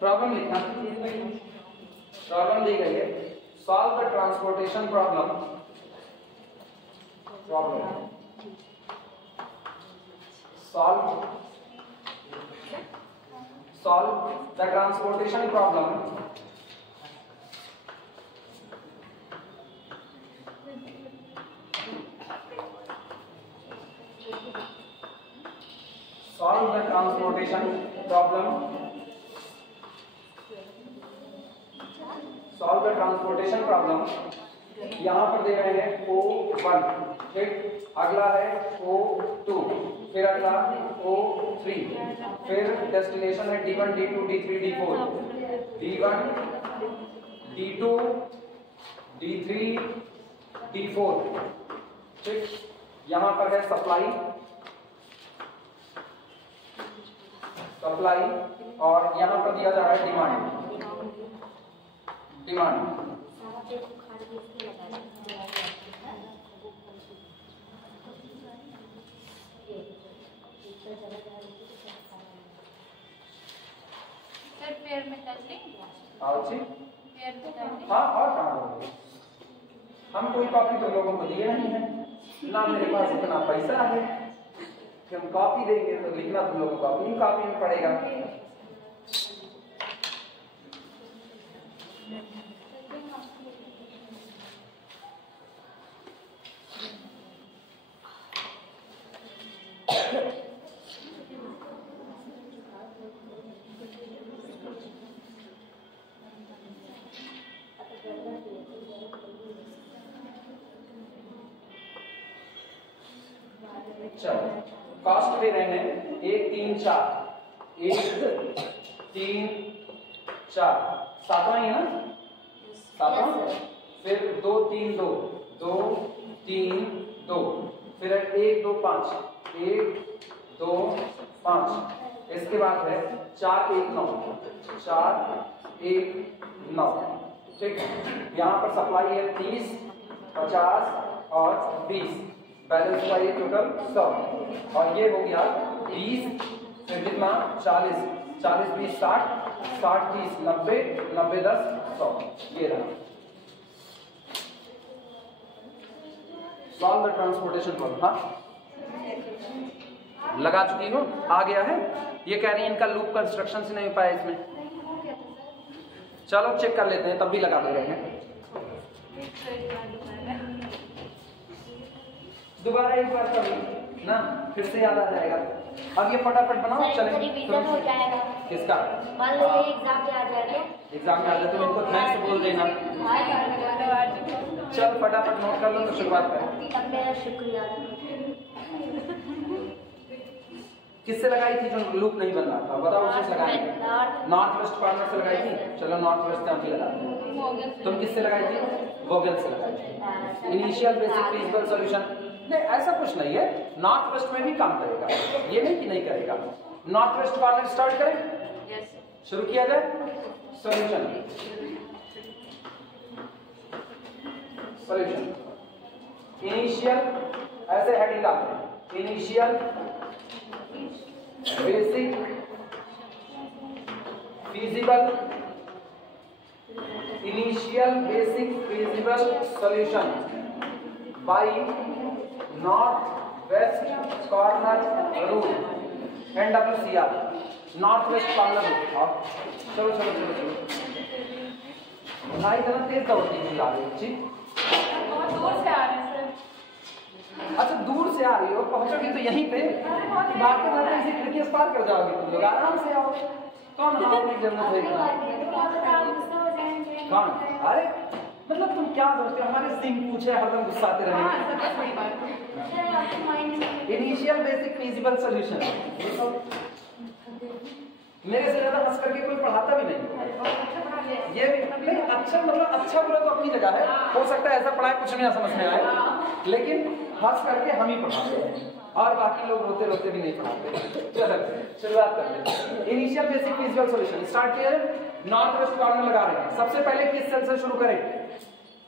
Problem लिखना, problem दी गई है, solve the transportation problem, solve the transportation problem यहां पर दे रहे हैं O1, फिर अगला है O2, फिर अगला O3, फिर डेस्टिनेशन है D1, D2, D3, D4, D1, D2, D3, D4, ठीक। यहां पर है सप्लाई और यहां पर दिया जा रहा है डिमांड। सर पेयर में कर लेंगे? हाँ जी, पेयर में कर लेंगे? हाँ, और कहाँ होंगे? हम कोई कॉपी तो लोगों को दिए नहीं है ना, मेरे पास इतना पैसा है कि हम कॉपी देंगे तो लिखना तुम लोगों को अपनी कॉपी में पड़ेगा। चलो कॉस्ट दे रहे हैं 1 3 4, 1 3 4, सातवां ही है ना, सातवां, फिर 2 3 2, 2 3 2, फिर 1 2 5, 1 2 5, इसके बाद है 4 1 9, 4 1 9, ठीक है। यहाँ पर सप्लाई है 30 50 और 20, बैलेंस हुआ ये टोटल 100, और ये हो गया 20, फिर कितना 40 40 20 60 60 30 90 90 10 100, ये रहा। Solve the transportation problem. हाँ लगा चुकी हो, आ गया है। ये कह रही है इनका लूप कंस्ट्रक्शन से नहीं हो पाया इसमें। चलो चेक कर लेते हैं, तब भी लगा दे रहे हैं। दोबारा एक बार कभी ना, फिर से याद आ जाएगा। अब ये फटाफट बनाओ, चले रिवीजन हो जाएगा। किसका? मान लो ये एग्जाम में आ जाएगा, एग्जाम में आ जाए तो इनको थैंक्स बोल देना। चल फटाफट नोट कर लो तो शुरुआत करें। मेरा शुक्रिया। किससे लगाई थी जो लूप नहीं बन रहा था? बताओ उससे लगाई थी। नॉर्थ वेस्ट कॉर्नर से लगाई थी। चलो नॉर्थ वेस्ट से हम भी लगाते हैं। तुम किससे लगाई थी? वोगेल से लगाई थी। इनिशियल बेसिक फिजिकल सॉल्यूशन नहीं, ऐसा कुछ नहीं है, नॉर्थ वेस्ट में भी काम करेगा, ये नहीं कि नहीं करेगा। नॉर्थ वेस्ट कॉर्नर स्टार्ट करें, शुरू किया जाए। सॉल्यूशन इनिशियल, ऐसे हेडिंग डालते हैं, initial basic feasible, initial basic feasible solution bye north west corner rule, NWCR, north west corner rule. चलो चलो चलो चलो भाई, इतना तेज दौड़ती हुई आ रही है। बहुत दूर से आ रहे हैं सर। अच्छा दूर से आ रही हो, पहुंचोगी तो यहीं पे, भागते भागते इसी खिड़की से पार कर जाओगे तुम लोग, आराम से आओ। कौन हारने की जरूरत है? कौन? अरे मतलब तुम क्या सोचते हो, हमारे सिंह पूछे हरदम गुस्साते रहे। इनिशियल बेसिक फिजिबल सॉल्यूशन, मेरे से ज्यादा हंस करके कोई पढ़ाता भी नहीं। ये भी नहीं, अच्छा मतलब अच्छा बुरा तो अपनी जगह है, हो सकता है ऐसा पढ़ाए कुछ नहीं समझ में आए, लेकिन हंस करके हम ही पढ़ाते हैं और बाकी लोग रोते रोते भी नहीं पढ़ाते। चलो शुरुआत करते हैं। Initial basic feasible solution start किया, नॉर्थ वेस्ट कॉर्नर लगा रहे हैं। सबसे पहले किस सेल से शुरू करें?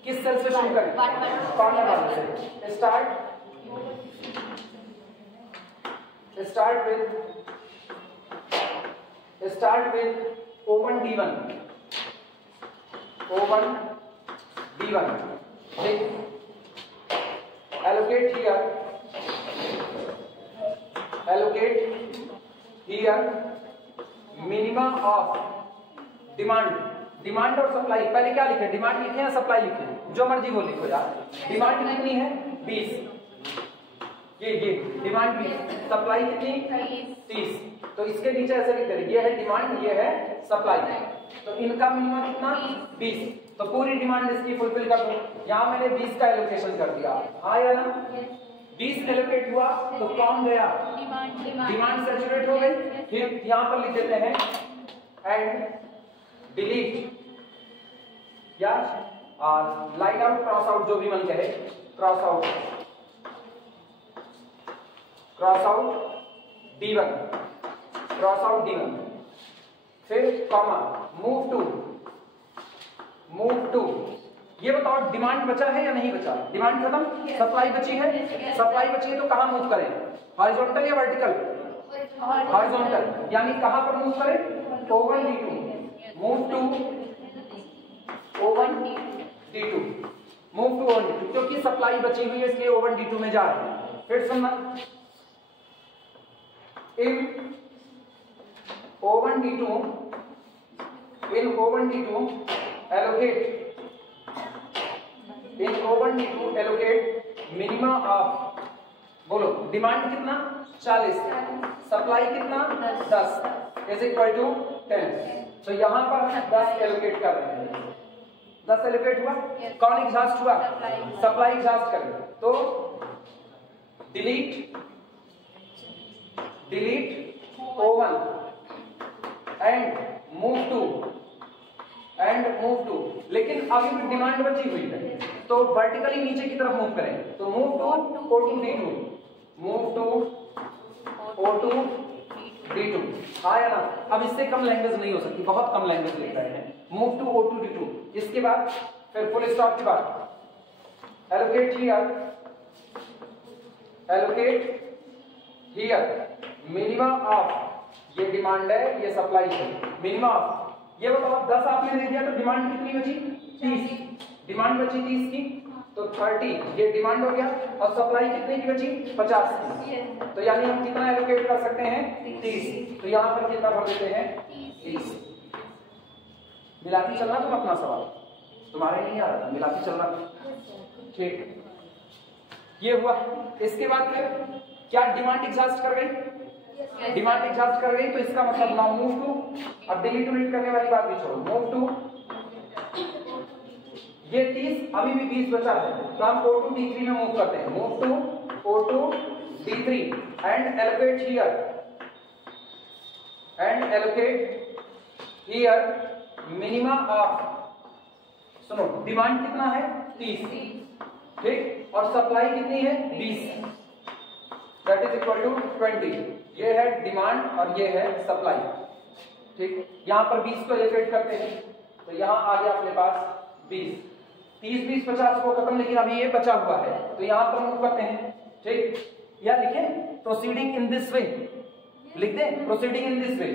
किस सेल से शुरू करें? कॉर्नर वाले से। Start with start with O1 D1, O1 D1, ठीक, allocate here minima of demand और सप्लाई। पहले क्या लिखे, डिमांड लिखे या सप्लाई लिखे, जो मर्जी वो लिखो यार। डिमांड कितनी है 20, ये डिमांड 20, सप्लाई कितनी 30, तो इसके नीचे ऐसे लिख दे, ये है डिमांड, ये है सप्लाई, तो इनका मिनिमम कितना 20, तो पूरी डिमांड इसकी फुलफिल कर दो। यहाँ मैंने 20 का एलोकेशन कर दिया, हाँ या ना, 20 एलोकेट हुआ तो कौन गया, डिमांड सैचुरेट हो गई। फिर यहाँ पर लिख देते हैं एंड डिलीट या लाइन आउट, क्रॉस आउट, जो भी मन कहे, cross out D1, cross out D1, फिर कॉमा मूव टू। ये बताओ डिमांड बचा है या नहीं बचा, डिमांड खत्म, सप्लाई बची है, सप्लाई बची है तो कहां मूव करें, हॉरिजॉन्टल या वर्टिकल, हॉरिजॉन्टल, यानी कहां पर मूव करें, O1 D2, move to O1 D2, move to O1 D2, क्योंकि सप्लाई बची हुई है इसलिए O1 D2 में जा रहे हैं। फिर सुनना, इन O1 D2 allocate minimum of, बोलो डिमांड कितना 40, सप्लाई कितना 10 इज इक्वल टू 10, तो यहां पर 10 एलोकेट कर रहे हैं, 10 एलोकेट हुआ, कौन एग्जॉस्ट हुआ, सप्लाई एग्जॉस्ट कर, तो delete O1 and move to, लेकिन अभी भी डिमांड बची हुई है तो वर्टिकली नीचे की तरफ मूव करें, तो मूव टू O2 D2, हाँ या ना। अब इससे कम लैंग्वेज नहीं हो सकती, बहुत कम लैंग्वेज लिख रहे हैं, मूव टू O2 D2, इसके बाद फिर फुल स्टॉप के बाद allocate here मिनिमम ऑफ, ये डिमांड है, ये सप्लाई है, मिनिमम ऑफ, ये बताओ 10 आपने दे दिया तो डिमांड कितनी बची 30, डिमांड बची 30 की, तो 30 ये डिमांड हो गया, और सप्लाई कितनी की बची 50 की, तो यानी हम कितना एलोकेट कर सकते हैं 30, तो यहाँ पर कितना भर देते हैं 30। मिलाती चलना तुम अपना सवाल, तुम्हारे नहीं आ रहा था, मिलाती चलना, ठीक, ये हुआ। इसके बाद फिर क्या डिमांड एग्जॉस्ट कर गई, डिमांड एग्जॉस्ट कर गई, तो इसका मतलब नाउ मूव टू, अब डिलीट करने वाली बात भी छोड़ो, मूव टू, ये 30 अभी भी 20 बचा है, तो हम O2 D3 में मूव करते हैं, move to O2 D3 and allocate here minimum of, सुनो डिमांड कितना है 30, ठीक, और सप्लाई कितनी है 20, दैट इज इक्वल टू 20, ये है डिमांड और ये है सप्लाई, ठीक। यहाँ पर 20 को एलोकेट करते हैं, तो यहाँ आ गया अपने पास 20, 30 20 50 को खत्म, लेकिन अभी ये बचा हुआ है, तो यहाँ पर मूव करते हैं, ठीक। या लिखें प्रोसीडिंग इन दिस वे, लिख दें proceeding in this way,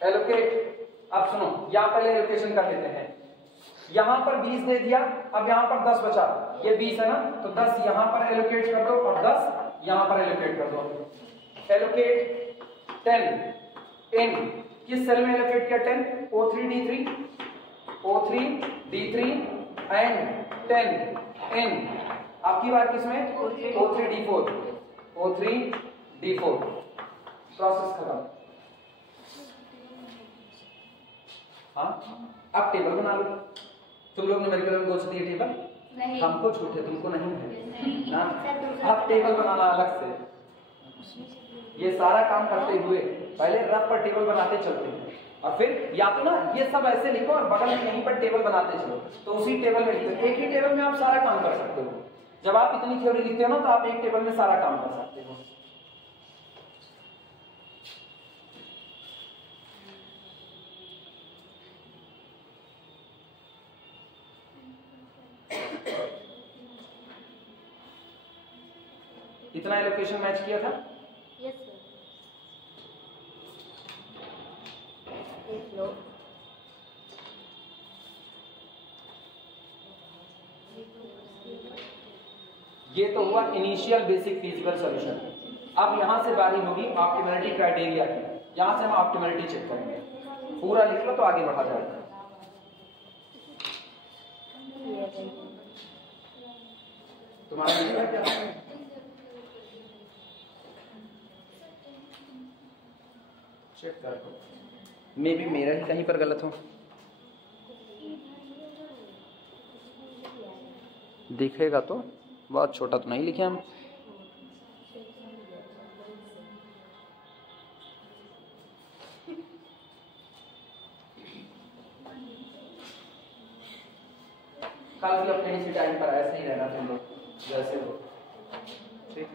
allocate, अब सुनो यहाँ पहले एलोकेशन कर लेते हैं, यहाँ पर 20 दे दिया, अब यहाँ पर 10 बचा, ये 20 है ना, तो 10 यहाँ पर एलोकेट कर दो और 10 यहाँ पर एलोकेट कर दो, allocate 10 इन, किस सेल में एलोकेट किया 10, O3 D3 एंड 10 इन, आपकी बात किसमें O3 D4, प्रोसेस खत्म। हाँ, अब टेबल बना लो, तुम लोग न्यूमेरिकल में पूछती है टेबल, हमको छूटे तुमको नहीं है ना, अब टेबल बनाना अलग से, ये सारा काम करते हुए पहले रफ पर टेबल बनाते चलते हैं, और फिर या तो ना ये सब ऐसे लिखो और बगल में यहीं पर टेबल बनाते चलो, तो उसी टेबल में लिखो, एक ही टेबल में आप सारा काम कर सकते हो, जब आप इतनी थ्योरी लिखते हो ना तो आप एक टेबल में सारा काम कर सकते हो। कितना एलोकेशन मैच किया था? Yes sir. देख लो। ये तो हुआ इनिशियल बेसिक फिजिकल सॉल्यूशन। अब यहां से बारी होगी ऑप्टिमलिटी क्राइटेरिया की। यहां से हम ऑप्टिमलिटी चेक करेंगे। पूरा लिख लो तो आगे बढ़ा जाएगा। तुम्हारा लिखा क्या? चेक कर लो, मे बी मेरा ही कहीं पर गलत हो। दिखेगा तो, बहुत छोटा तो नहीं लिखे हम। कल भी अपने इसी टाइम पर ऐसे ही रहना तुम लोग जैसे हो, ठीक?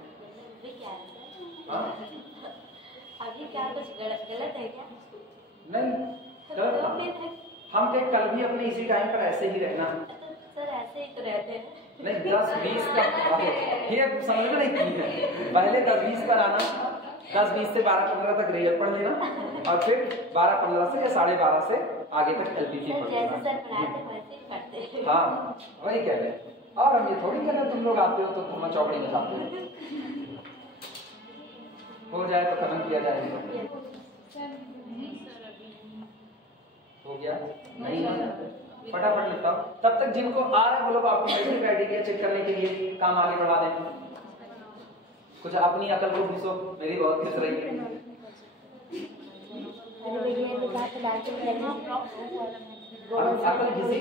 हाँ? अभी क्या कुछ गलत है क्या? नहीं, गलत हम कहे कल भी अपने इसी टाइम पर ऐसे ही रहना। सर ऐसे ही तो रहते हैं। नहीं 10-20 का ये समझना नहीं की है। पहले 10-20 पर आना, 10-20 से 12-15 तक रेयर पढ़ लेना और फिर 12-15 से या 12:30 से आगे तक एलपीसी पढ़ लेना। जैसे सर पढ़ाते हैं वैसे ही पढ़ते हैं। हाँ वही कह रहे हैं। और हम ये थोड़ी कह रहे तुम लोग आते हो तो तुम चौकड़ी में जाते हो। हो जाए तो खत्म किया जाएगा। हो गया? नहीं फटाफट निपटाओ। तब तक जिनको आ रहा है वो लोग ऑप्टिमलिटी क्राइटेरिया चेक करने के लिए काम आगे बढ़ा दें। कुछ अपनी अकल को घिसो, मेरी बहुत घिस रही है। अकल घिसी,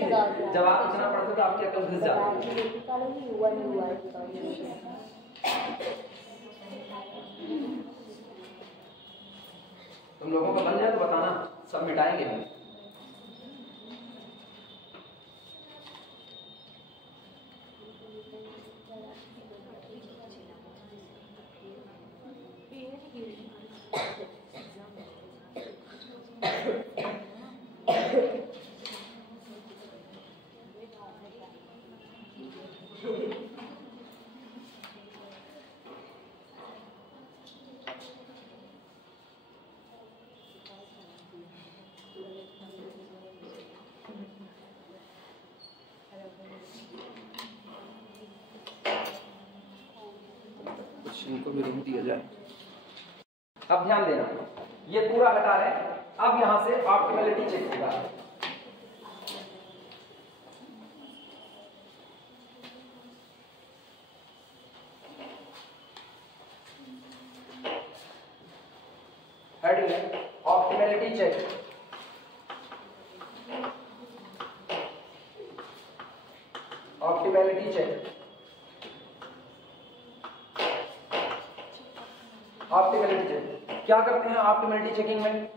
जवाब इतना पढ़ते तो आपकी अकल घिस जाती है। तुम लोगों का बन जाए तो बताना, सब मिटाएंगे हम। इनको भी रोक दिया जाए। अब ध्यान देना, ये पूरा हटा रहे हैं। अब यहां से ऑप्टिमलिटी चेक होगा। हेडिंग है optimality check. Optimality check, optimality check क्या करते हैं? ऑप्टिमलिटी चेकिंग में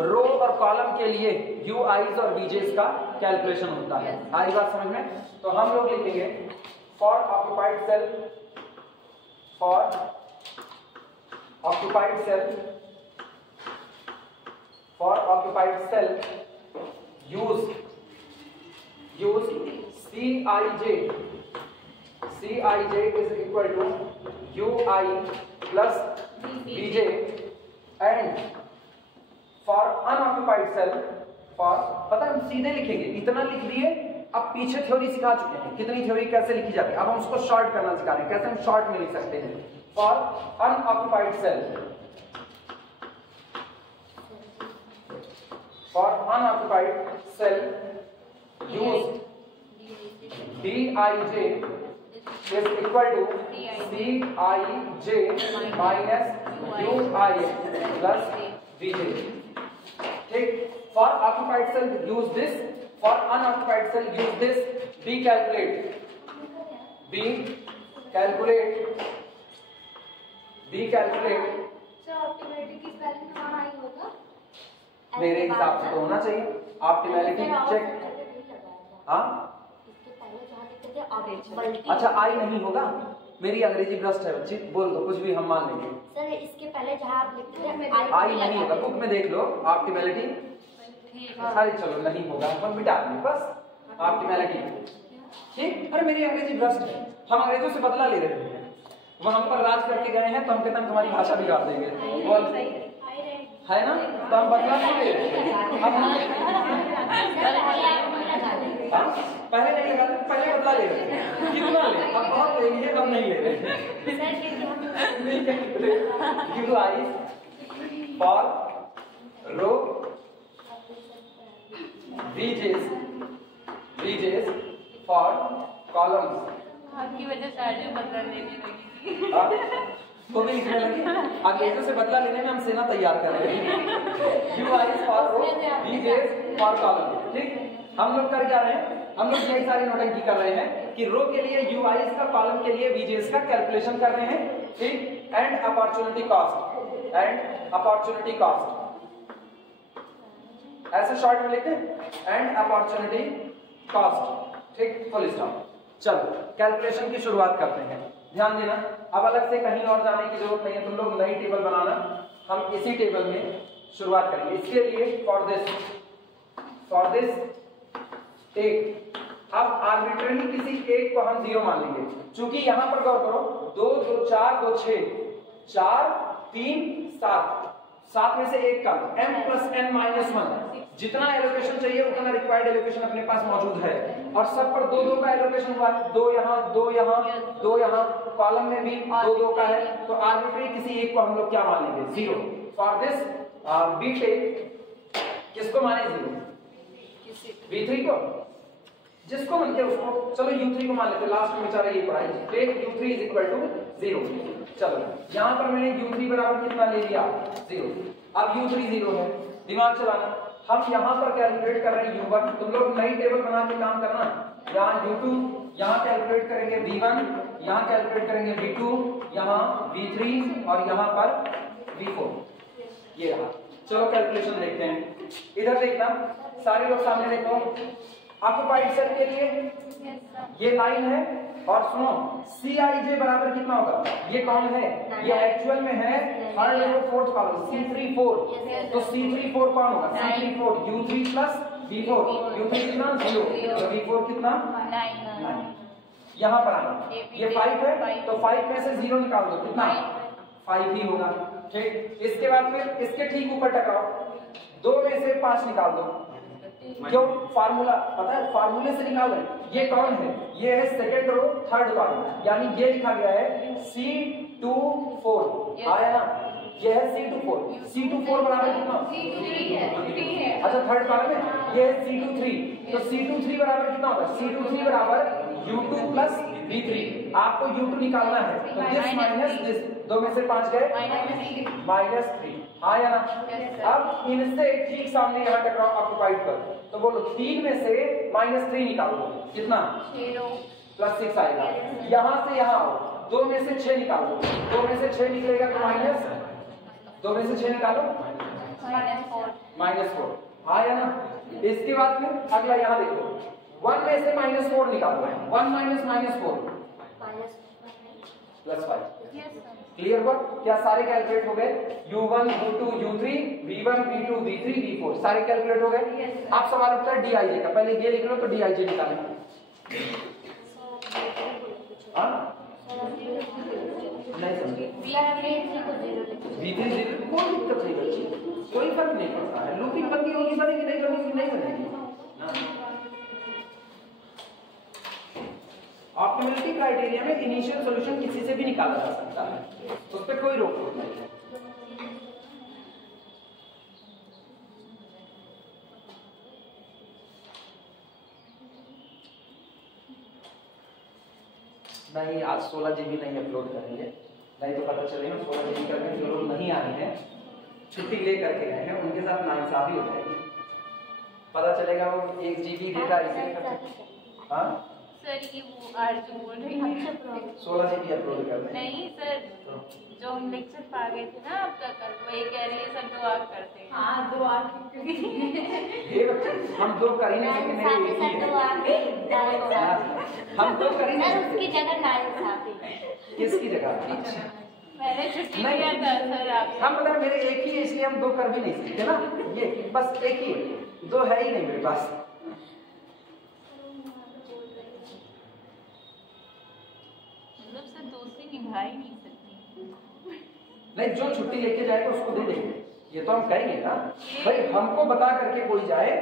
रो और कॉलम के लिए यू आईज और वीजेस का कैलकुलेशन होता है। आई बात समझ में? तो हम लोग लिखेंगे for occupied cell, for occupied cell, for occupied cell use Cij is equal to ui plus vj and for unoccupied cell for, पता है हम सीधे लिखेंगे, इतना लिख दिए। अब पीछे थ्योरी सिखा चुके हैं कितनी थ्योरी कैसे लिखी जाती है। अब हम उसको शॉर्ट करना सिखा रहे हैं, कैसे हम शॉर्ट में लिख सकते हैं। For unoccupied cell, for unoccupied cell use Dij is equal to Cij minus Ui plus Vj। ठीक, for occupied cell use this, for unoccupied cell use this। B calculate, B calculate, B calculate। Sir optimality की spelling कहाँ आई होगा? मेरे हिसाब से तो होना चाहिए ऑप्टिमलिटी चेक। हाँ अच्छा आई नहीं होगा, मेरी अंग्रेजी भ्रष्ट है बच्ची, बोल दो कुछ भी हम मान लेंगे। सर इसके पहले जहाँ आप लिखते थे आई नहीं होगा, बुक में देख लो ऑप्टिमलिटी। अरे चलो नहीं होगा, अपन मिटा देंगे बस ऑप्टिमलिटी। ठीक, अरे मेरी अंग्रेजी भ्रष्ट है, हम अंग्रेजों से बदला ले रहे हैं। वो हम पर राज करके गए हैं तो हम कहते हैं तुम्हारी भाषा बिगाड़ देंगे। बोल है ना, तो हम बदला नहीं ले रहे। पहले नहीं लगा, पहले बदला ले रहे। कितना ले? अब बहुत लेंगे, अब नहीं ले रहे। UI for row VJs for columns। आपकी वजह से आज बदला लेने लगी। वो भी लिखने लगी। अंग्रेजों से बदला लेने में हम सेना तैयार कर रहे हैं। UI for row VJs for column। ठीक, हम लोग कर क्या रहे हैं? हम लोग यही सारी नोटंकी कर रहे हैं कि रो के लिए UIs का, कॉलम के लिए VJs का कैलकुलेशन कर रहे हैं। ठीक, एंड अपॉर्चुनिटी कॉस्ट ऐसे शॉर्ट में लिखते हैं, एंड अपॉर्चुनिटी कॉस्ट। ठीक, फुल स्टॉप। चलो कैलकुलेशन की शुरुआत करते हैं। ध्यान देना, अब अलग से कहीं और जाने की जरूरत नहीं है, तुम लोग नई टेबल बनाना, हम इसी टेबल में शुरुआत करेंगे। इसके लिए फॉर दिस एक, अब आर्बिट्रेरी किसी एक को हम 0 मान लेंगे, क्योंकि यहां पर गौर करो 2 2 4 2 6 4 3 7 7 में से एक कम, m + n-1 जितना एलोकेशन चाहिए उतना रिक्वायर्ड एलोकेशन अपने पास मौजूद है, और सब पर 2 2 का एलोकेशन हुआ है। 2 यहाँ 2 यहाँ 2 यहाँ, कॉलम में भी 2 2 का है, तो आर्बिट्रेरी किसी एक को हम लोग क्या मान लेंगे? 0। फॉर दिस बी टेक किसको माने 0? V3 को, जिसको मनते उसको, चलो U3 को मान लेते, लास्ट में बेचारा ये पढ़ाई। Take U3 = 0। चलो यहां पर मैंने U3 बराबर कितना ले लिया? 0। अब U3 0 है, दिमाग चलाना। हम यहां पर कैलकुलेट कर रहे हैं U1, तुम लोग नई टेबल बना के काम करना। यहां U2, यहां कैलकुलेट करेंगे V1, यहां कैलकुलेट करेंगे V2, यहां V3 और यहां पर V4। ये रहा। चलो कैलकुलेशन देखते हैं। इधर देखना, सारे लोग सामने देखो। ऑक्युपाइड सेल के लिए ये लाइन है, और सुनो Cij बराबर कितना होगा? ये कौन है? ये एक्चुअल में है थर्ड और फोर्थ कॉलम C34, तो C34 कौन होगा? C34 U3 + V4। U3 कितना? 0, तो V4 कितना? 9। यहाँ पर आना, ये 5 है, तो 5 में से 0 निकाल दो, कितना? 5 ही होगा। ठीक, इसके बाद फिर इसके ठीक ऊपर टकराओ, 2 में से 5 निकाल दो। क्यों? फार्मूला पता है, फार्मूले से निकालो। ये कौन है? ये है सेकंड रो थर्ड कॉलम, यानी ये लिखा गया है C24। आया ना? ये है C24। C24 बराबर कितना? अच्छा थर्ड कॉलम है, ये है C23, तो C23 बराबर कितना होगा? C23 बराबर U2 + V3। आपको U2 निकालना है, तो दिस माइनस दिस, 2 में से 5 गए, -3। हाँ या ना? अब इनसे ठीक सामने यहाँ टकराओ ऑक्युपाइड पर, तो बोलो 3 में से -3 निकालो, कितना? 0 + 6 आएगा। यहाँ से यहाँ आओ, 2 में से 6 निकालो, 2 में से 6 निकलेगा तो माइनस, 2 में से 6 निकालो -4। हाँ या ना? इसके बाद फिर अगला यहाँ देखो, 1 में से -4 निकालो, 1 - -4 +5। क्लियर हुआ? क्या सारे कैलकुलेट हो गए? U1 U2 U3 V1 V2 V3 V4 सारे कैलकुलेट हो गए। आप सवाल उठता है Dij का, पहले ये लिख लो तो Dij निकालेंगे। हाँ नहीं समझे? V3 0, कोई दिक्कत नहीं बच्ची, कोई फर्क नहीं पड़ता है। लूपिंग बननी होगी बनेगी, नहीं बननी नहीं बनेगी। ऑप्टिमलिटी क्राइटेरिया में इनिशियल सॉल्यूशन किसी से भी निकाला जा सकता है, उस पर कोई रोक टोक नहीं है। नहीं, आज 16 GB नहीं अपलोड करेंगे, नहीं तो पता चलेगा 16 GB करने जो लोग नहीं आए हैं, छुट्टी ले करके गए हैं, उनके साथ नाइंसाफी हो जाएगी। पता चलेगा वो 1 GB डेटा इसे। हाँ सर, ये वो आरजू बोल रही है 16 GB अपलोड करने। नहीं सर, जो हम लेक्चर पा गए थे ना आपका कल, वही कह रही है सर दुआ करते हैं। हाँ दुआ ये बच्चे हम दो कर ही नहीं सकते, हम दो कर ही नहीं सकते। उसकी जगह नाइंसाफी। किसकी जगह? मैंने छुट्टी लिया था सर आप। हम पता है मेरे एक ही है, इसलिए हम दो कर भी नहीं सकते ना, ये बस एक ही है, दो है ही नहीं मेरे पास। मतलब सर दोस्ती निभा ही नहीं भाई जो छुट्टी लेके जाएगा उसको दे देंगे, ये तो हम कहेंगे ना भाई हमको बता करके कोई जाए,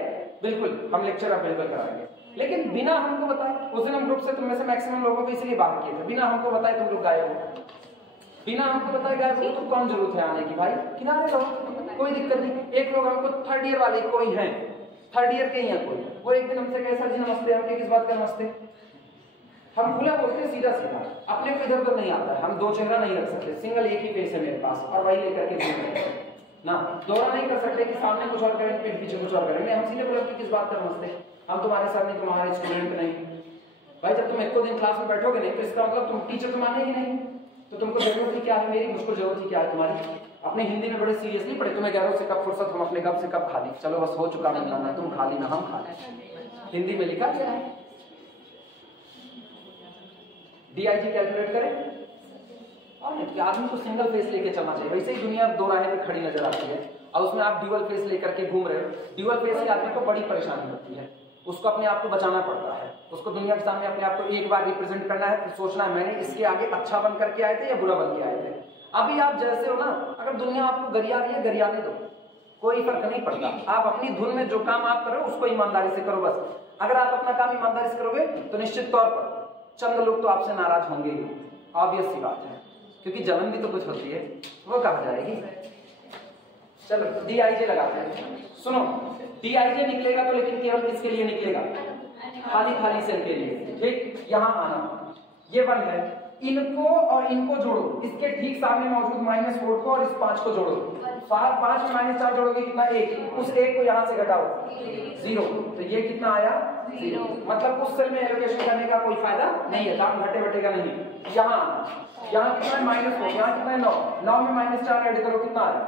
बिल्कुल हम लेक्चर अवेलेबल कराएंगे, लेकिन बिना हमको बताए। उस दिन हम ग्रुप से तुम में से मैक्सिमम लोगों को इसलिए बात किए थे, बिना हमको बताए तुम लोग गायब हो, बिना हमको बताए गायब हो, तो कौन जरूरत है आने की भाई, किनारे रहो, कोई दिक्कत नहीं। एक लोग हमको थर्ड ईयर वाले कोई हैं, थर्ड ईयर के ही हैं कोई, वो एक दिन हमसे कहे सर जी नमस्ते, हम किस बात का नमस्ते, हम खुला बोलते सीधा सीधा, अपने को इधर उधर नहीं आता है, हम दो चेहरा नहीं रख सकते, सिंगल एक ही फेस है मेरे पास और वही लेकर के ना, दोहरा नहीं कर सकते कि सामने कुछ और करेंगे पीठ पीछे कुछ और करेंगे, हम सीधे बोले कि किस बात का नमस्ते, हम तुम्हारे सर नहीं, तुम्हारे स्टूडेंट नहीं। भाई जब तुम एक दो दिन क्लास में बैठोगे नहीं तो इसका मतलब तुम टीचर तो माने ही नहीं, तो तुमको जरूरत ही क्या है मेरी, मुझको जरूरत ही क्या है तुम्हारी। अपने हिंदी में बड़े सीरियसली पढ़े, तुम्हें 11 से कब फुर्सत, हम अपने गप से कब खाली, चलो बस हो चुका मिलना, तुम खाली ना हम खाली, हिंदी में लिखा क्या है, DIG कैलकुलेट करें और नहीं, आदमी को सिंगल फेस लेके चलना चाहिए। वैसे ही दुनिया दो राहें पे खड़ी नजर आती है और उसमें आप ड्यूअल फेस लेकर के घूम रहे हो, ड्यूअल फेस से आदमी को बड़ी परेशानी होती है, उसको अपने आप को बचाना पड़ता है, उसको दुनिया के सामने अपने आप को एक बार रिप्रेजेंट करना है, फिर सोचना है मैंने इसके आगे अच्छा बन करके आए थे या बुरा बन के आए थे। अभी आप जैसे हो ना, अगर दुनिया आपको गरिया रही है गरियाने दो, कोई फर्क नहीं पड़ता, आप अपनी धुन में जो काम आप करो उसको ईमानदारी से करो बस। अगर आप अपना काम ईमानदारी से करोगे तो निश्चित तौर पर चंद लोग तो आपसे नाराज होंगे ही, ऑब्वियस सी बात है, क्योंकि जलन भी तो कुछ होती है, वो कहा जाएगी। चलो DIJ लगाते हैं, सुनो DIJ निकलेगा तो लेकिन केवल किसके लिए निकलेगा, खाली खाली सेल के लिए, ठीक। यहाँ आना, ये 1 है, इनको और इनको जोड़ो, इसके ठीक सामने मौजूद -4 को और इस 5 को जोड़ो, 5 में -4 जोड़ोगे कितना, 1, उस 1 को यहाँ से घटाओ 0, तो ये कितना आया 0, मतलब उस सेल में एलोकेशन करने का कोई फायदा नहीं है, काम घटे बटेगा नहीं। यहाँ यहाँ कितना है -4, यहाँ कितना है 9 में -4 ऐड करो कितना आया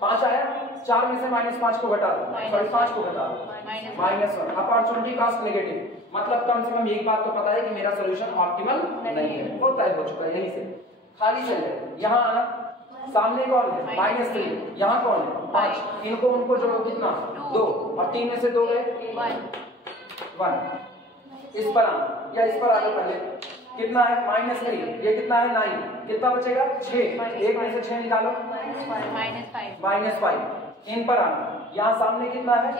5 आया, 4 में से -5 को घटा दो, सॉरी 5 को घटा दो -1, अपॉर्चुनिटी कॉस्ट नेगेटिव, मतलब कम से कम एक बात तो पता है कि मेरा सॉल्यूशन ऑप्टिमल नहीं है, वो तय हो चुका है। यहीं से खाली सेल है, यहाँ आना, सामने कौन है -3, यहाँ कौन है 5, इनको उनको जोड़ो कितना 2, और 3 में से 2 गए 1, इस पर आना या इस पर आना, पहले कितना है -3, ये कितना है 9, कितना बचेगा 6, 1 में से 6 निकालो -5, इन पर आना, यहाँ सामने कितना है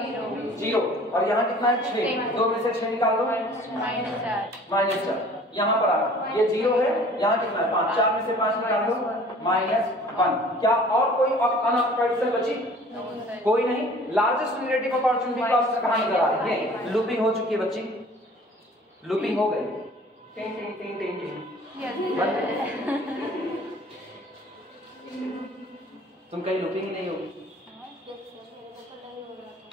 0 और यहाँ कितना है 6, 2 में से 6 निकाल दो -4, यहाँ पर आना, ये 0 है, यहाँ कितना है 5, 4 में से 5 निकाल दो -1। क्या और कोई अनऑक्युपाइड सेल बची, कोई नहीं। लार्जेस्ट नेगेटिव अपॉर्चुनिटी कॉस्ट कहाँ निकल आ रही है, लूपिंग हो चुकी है बच्ची, लूपिंग हो गई, टिंग टिंग टिंग टिंग टिंग, तुम कहीं लूपिंग ही नहीं होगी,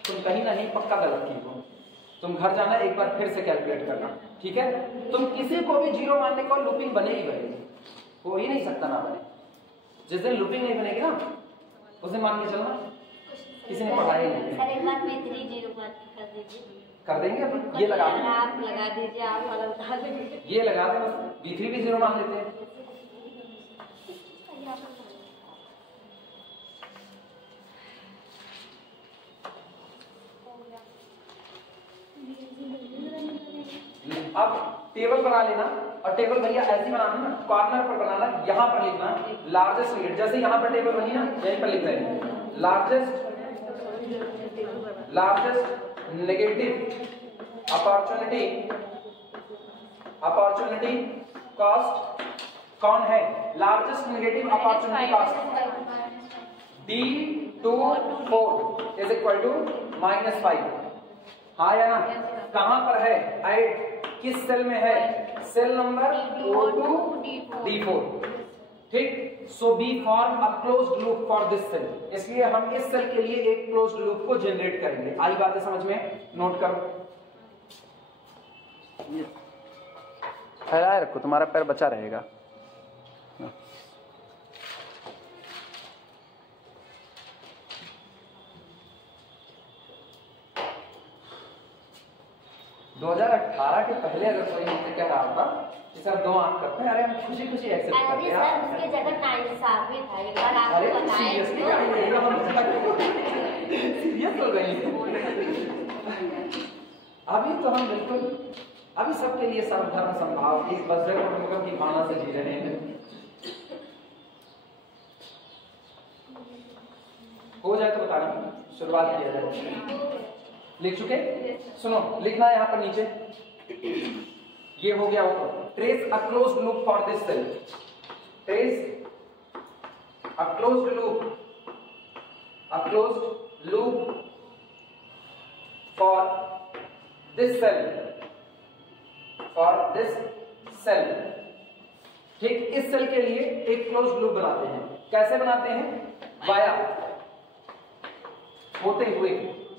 तुम कहीं ना कहीं पक्का गलत की हो, तुम घर जाना एक बार फिर से कैलकुलेट करना, ठीक है। तुम किसी को भी 0 मानने को लूपिंग बनेगी बनेगी, हो ही नहीं सकता ना बने। जिस दिन लूपिंग नहीं बनेगी ना उस दिन मान के चलना किसी ने पढ़ाया नहीं। सर एक बार में 3 0 कर दीजिए, कर देंगे अपन, ये लगा दें, आप लगा दीजिए, आप वाला उठा दीजिए, ये लगा दें, बस B3 भी 0 मान लेते हैं। अब टेबल बना लेना, और टेबल भैया ऐसी बनाना ना, कॉर्नर पर बनाना, यहाँ पर लिखना लार्जेस्ट नेगेटिव, जैसे यहाँ पर टेबल बनी ना यहीं पर लिख रहे हैं लार्जेस्ट नेगेटिव अपॉर्चुनिटी कॉस्ट कौन है, largest negative opportunity cost D24 is equal to -5, हाँ या ना, कहां पर है, ऐड किस सेल में है, सेल नंबर O2D4, ठीक। So be form a closed loop for this cell, इसलिए हम इस सेल के लिए एक क्लोज्ड लूप को जनरेट करेंगे। आई बातें समझ में, नोट करो, फैलाए रखो, तुम्हारा पैर बचा रहेगा। 2018 के पहले अगर कोई मुझसे कह रहा था कि सर 2 आंख करते हैं, अरे हम खुशी खुशी एक्सेप्ट करते हैं। सर उसके जगह नाइंसाफी था, एक बार आपको अरे बताएं। सीरियस हो गई। अभी तो हम बिल्कुल, अभी सबके लिए सब धर्म संभाव इस वज्र की भावना से जी रहे हैं। जाए तो बताना, शुरुआत किया जाए। लिख चुके? सुनो, लिखना है यहाँ पर नीचे, ये हो गया ऊपर। Trace a closed loop for this cell, trace a closed loop, a closed loop for this cell, for this cell. ठीक, इस सेल के लिए एक क्लोज्ड लूप बनाते हैं। कैसे बनाते हैं? वाया होते हुए।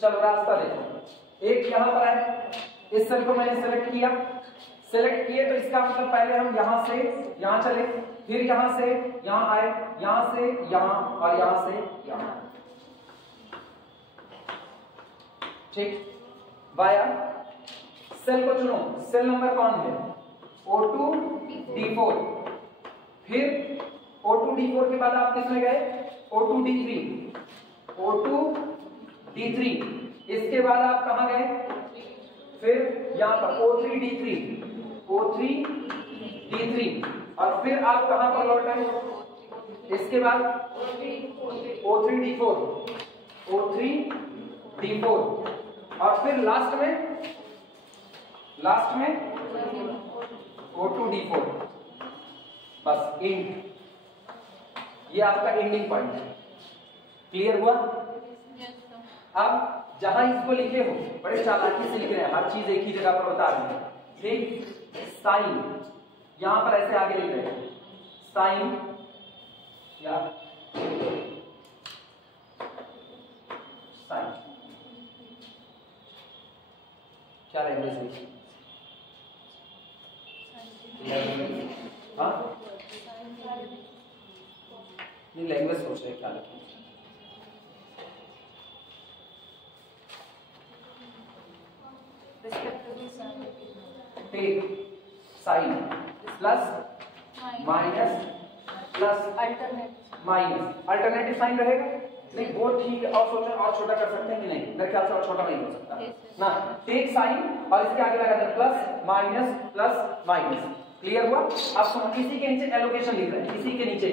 चलो रास्ता देखो, एक यहां पर है, इस सेल को मैंने सेलेक्ट किया, सेलेक्ट किए तो इसका मतलब पहले हम यहां से यहां चले, फिर यहां से यहां आए, यहां से यहां और यहां से यहां। ठीक, वाया सेल को चुनो, सेल नंबर कौन है? O2 D4, फिर O2 D4 के बाद आप किसमें गए? O2 D3, O2 D3, इसके बाद आप कहां गए? फिर यहां पर O3 D3, O3 D3, और फिर आप कहां पर लौट आए? इसके बाद O3 D4, O3 D4, और फिर लास्ट में O2 D4। बस एंड, ये आपका एंडिंग पॉइंट है। क्लियर हुआ? अब जहां इसको लिखे हो, बड़े चालाकी से लिख रहे हैं, हर चीज एक ही जगह पर बता रहे हैं। ठीक, साइन यहां पर ऐसे आगे लिख रहे हैं, साइन या साइन, क्या लैंग्वेज है? हाँ, नहीं लैंग्वेज सोच रहे क्या लिखें। Take sign plus minus plus minus, alternative sign रहेगा? नहीं, वो ठीक है। और सोचो और छोटा कर सकते हैं कि नहीं? मेरे ख्याल से और छोटा नहीं हो सकता ना। टेक साइन और इसके आगे लगा दें प्लस माइनस। क्लियर हुआ? अब सुनो, इसी के नीचे एलोकेशन लिख रहे हैं, इसी के नीचे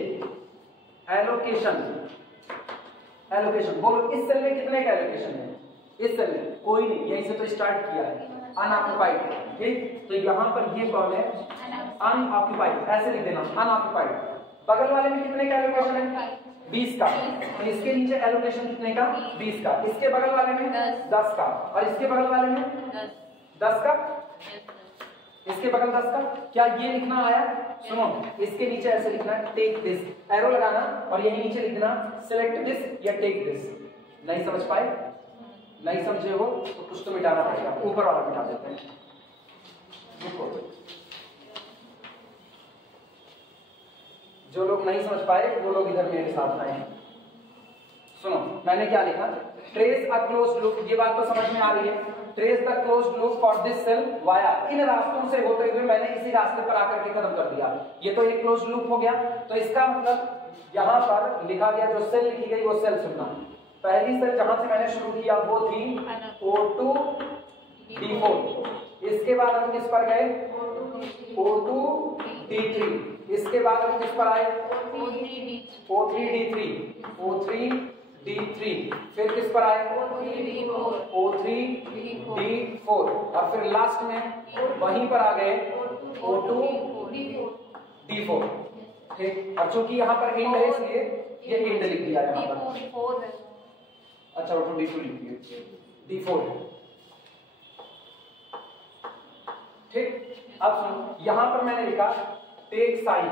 एलोकेशन। बोलो इस सेल में कितने का एलोकेशन है? इस सेल में कोई नहीं, यहीं से तो स्टार्ट किया है, अनऑक्युपाइड। ठीक, तो यहां पर ये कौन है? अनऑक्युपाइड, ऐसे लिख देना अनऑक्युपाइड। बगल वाले में कितने का एलोकेशन है? 20 का। तो इसके नीचे एलोकेशन कितने का? 20 का। इसके बगल वाले में 10 का, और इसके बगल वाले में 10 का, इसके बगल 10 का। क्या ये लिखना आया? सुनो, इसके नीचे ऐसे लिखना है, टेक दिस, एरो लगाना, और यही नीचे लिखना सेलेक्ट दिस या टेक दिस। नहीं समझ पाए? नहीं समझे हो तो कुछ तो मिटाना पड़ेगा, ऊपर वाला मिटा देते हैं। जो लोग नहीं समझ पाए वो लोग इधर मेरे साथ आए। सुनो, मैंने क्या लिखा? ट्रेस अ क्लोज्ड लूप, ये बात तो समझ में आ रही है। Trace the closed loop for this cell via, इन रास्तों से होते हुए मैंने इसी रास्ते पर आकर के खत्म कर दिया। ये तो एक क्लोज्ड लूप हो गया। तो इसका मतलब यहां पर लिखा गया, जो सेल लिखी गई वो सेल सुनना। पहली सेल जहां से मैंने शुरू किया वो थी O2 D4, इसके बाद हम किस पर गए? O2 D3, इसके बाद हम किस पर आए? O3 D3, फिर किस पर आए? O3 D4, और फिर लास्ट में वहीं पर आ गए O2 D4। ठीक, और चूंकि यहाँ पर एंड है इसलिए ये एंड लिख दिया यहाँ पर। अच्छा, O2 D2 लिख दिए, D4। ठीक, अब सुनो, यहां पर मैंने लिखा टेक साइन,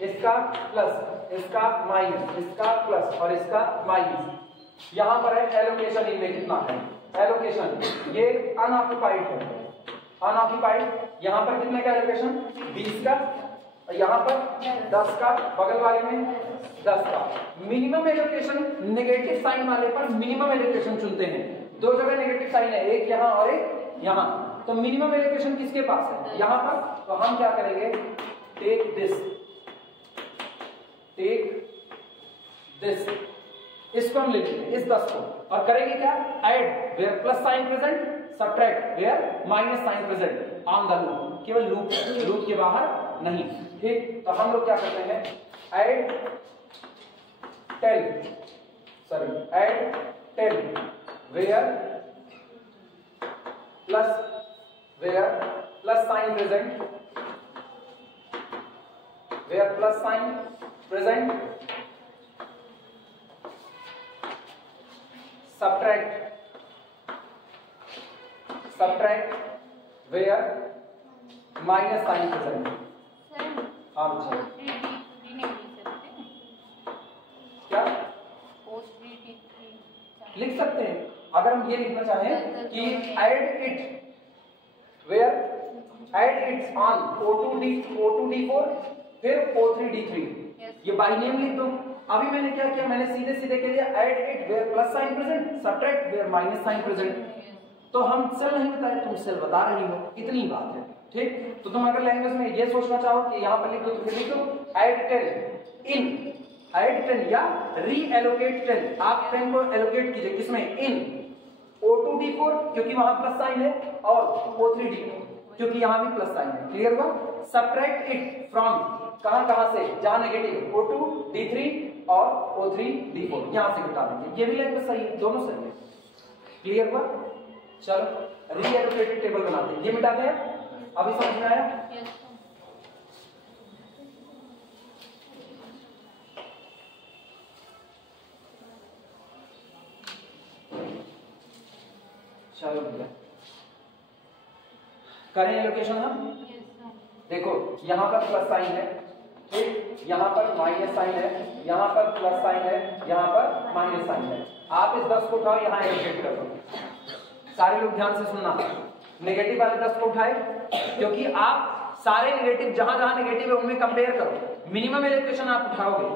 इसका प्लस, इसका माइनस, इसका प्लस और इसका माइनस। यहां पर है एलोकेशन, इनमें कितना है एलोकेशन? ये अनऑक्युपाइड है, अनऑक्युपाइड। यहां पर कितने का एलोकेशन? 20 का, यहां पर 10 का, बगल वाले में 10 का। मिनिमम एलोकेशन नेगेटिव साइन वाले पर मिनिमम एलोकेशन चुनते हैं। दो जगह नेगेटिव साइन है, एक यहां और एक यहां, तो मिनिमम एलोकेशन किसके पास है? यहां पर। तो हम क्या करेंगे? टेक दिस, इसको हम ले लेंगे, इस 10 को, और करेंगे क्या? Add where plus sign present, subtract where minus sign present on the loop. केवल लूप के बाहर नहीं। ठीक, तो हम लोग क्या करते हैं? add 10 where plus sign present, where plus sign present, subtract where minus sign present. हाँ बच्चा क्या लिख सकते हैं? अगर हम ये लिखना चाहें कि add it where add it on O2D4 फिर O3D3, ये बाई नेम लिख दो। अभी मैंने क्या किया, मैंने सीधे सीधे कह दिया add it where plus sign present, subtract where minus sign present. तो हम सेल नहीं बताए, तुम सेल बता रही हो, इतनी बात है। ठीक, तो तुम अगर लैंग्वेज में ये सोचना चाहो कि यहाँ पर लिख दो तो फिर लिख दो add 10 in, add 10 या reallocate 10, आप 10 को एलोकेट कीजिए किसमें, इन O2D4 क्योंकि वहां प्लस साइन है और O3D4 क्योंकि यहां भी प्लस साइन है। क्लियर हुआ? सब्ट्रैक्ट इट फ्रॉम कहां से, जहां नेगेटिव O2D3 और O3D4 यहां से घटा देंगे। ये भी लैंग्वेज सही है, दोनों सही है। क्लियर हुआ? चलो रीएलोकेटेड टेबल बनाते हैं, ये मिटाते हैं। अभी समझ में आया? चलो भैया करें एलोकेशन हम। देखो यहाँ पर प्लस साइन है, ठीक, यहाँ पर माइनस साइन है, यहाँ पर प्लस साइन है, यहाँ पर माइनस साइन है। आप इस 10 को उठाओ, यहाँ एलोकेट कर दो। सारे लोग ध्यान से सुनना, नेगेटिव वाले 10 को उठाए क्योंकि आप सारे नेगेटिव जहां जहां नेगेटिव है उनमें कंपेयर करो। मिनिमम एलोकेशन आप उठाओगे,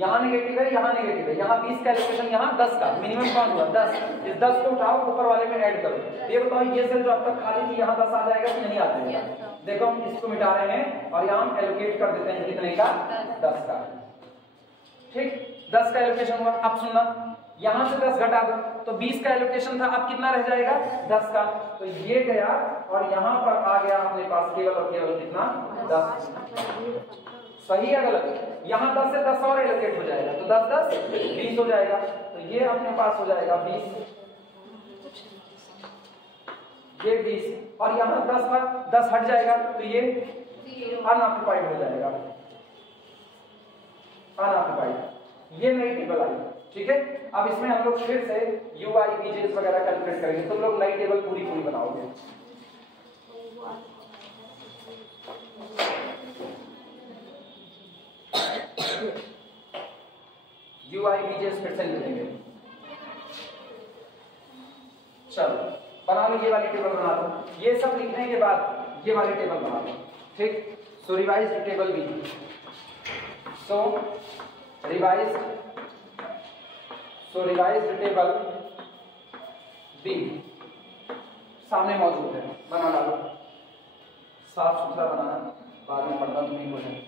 यहाँ नेगेटिव है, यहाँ नेगेटिव है, यहाँ 20 का एलोकेशन, यहाँ 10 का, मिनिमम कौन हुआ 10। इस 10 को उठाओ, ऊपर वाले में ऐड करो। ये बताओ ये सेल जो अब तक खाली थी यहाँ 10 आ जाएगा कि नहीं आ जाएगा? देखो हम इसको मिटा रहे हैं और यहाँ हम एलोकेट कर देते हैं कितने का, 10 का। ठीक, 10 का एलोकेशन हुआ। अब सुनना, यहाँ से 10 घटा दो तो 20 का एलोकेशन था, अब कितना रह जाएगा 10 का, तो ये गया और यहाँ पर आ गया अपने पास केवल और केवल कितना 10। सही है गलत? यहाँ 10 से 10 और एलोकेट हो जाएगा तो 10 10 20 हो जाएगा, तो ये अपने पास हो जाएगा 20, ये 20 और यहाँ 10 हट जाएगा तो ये अनऑक्युपाइड हो जाएगा, अनऑक्युपाइड। ये नई टेबल आई, ठीक है। अब इसमें हम लोग फिर से UI VJs वगैरह कैलकुलेट करेंगे, तुम लोग नई टेबल पूरी बनाओगे। UI VJs फिर से लिखेंगे। चलो बना लो, ये वाली टेबल बना लो। ये सब लिखने के बाद ये वाली टेबल बना लो, ठीक। So revise table B, so revise table B सामने मौजूद है, बना डालो। साफ सुथरा बनाना, बाद में पढ़ना तो नहीं हो जाए।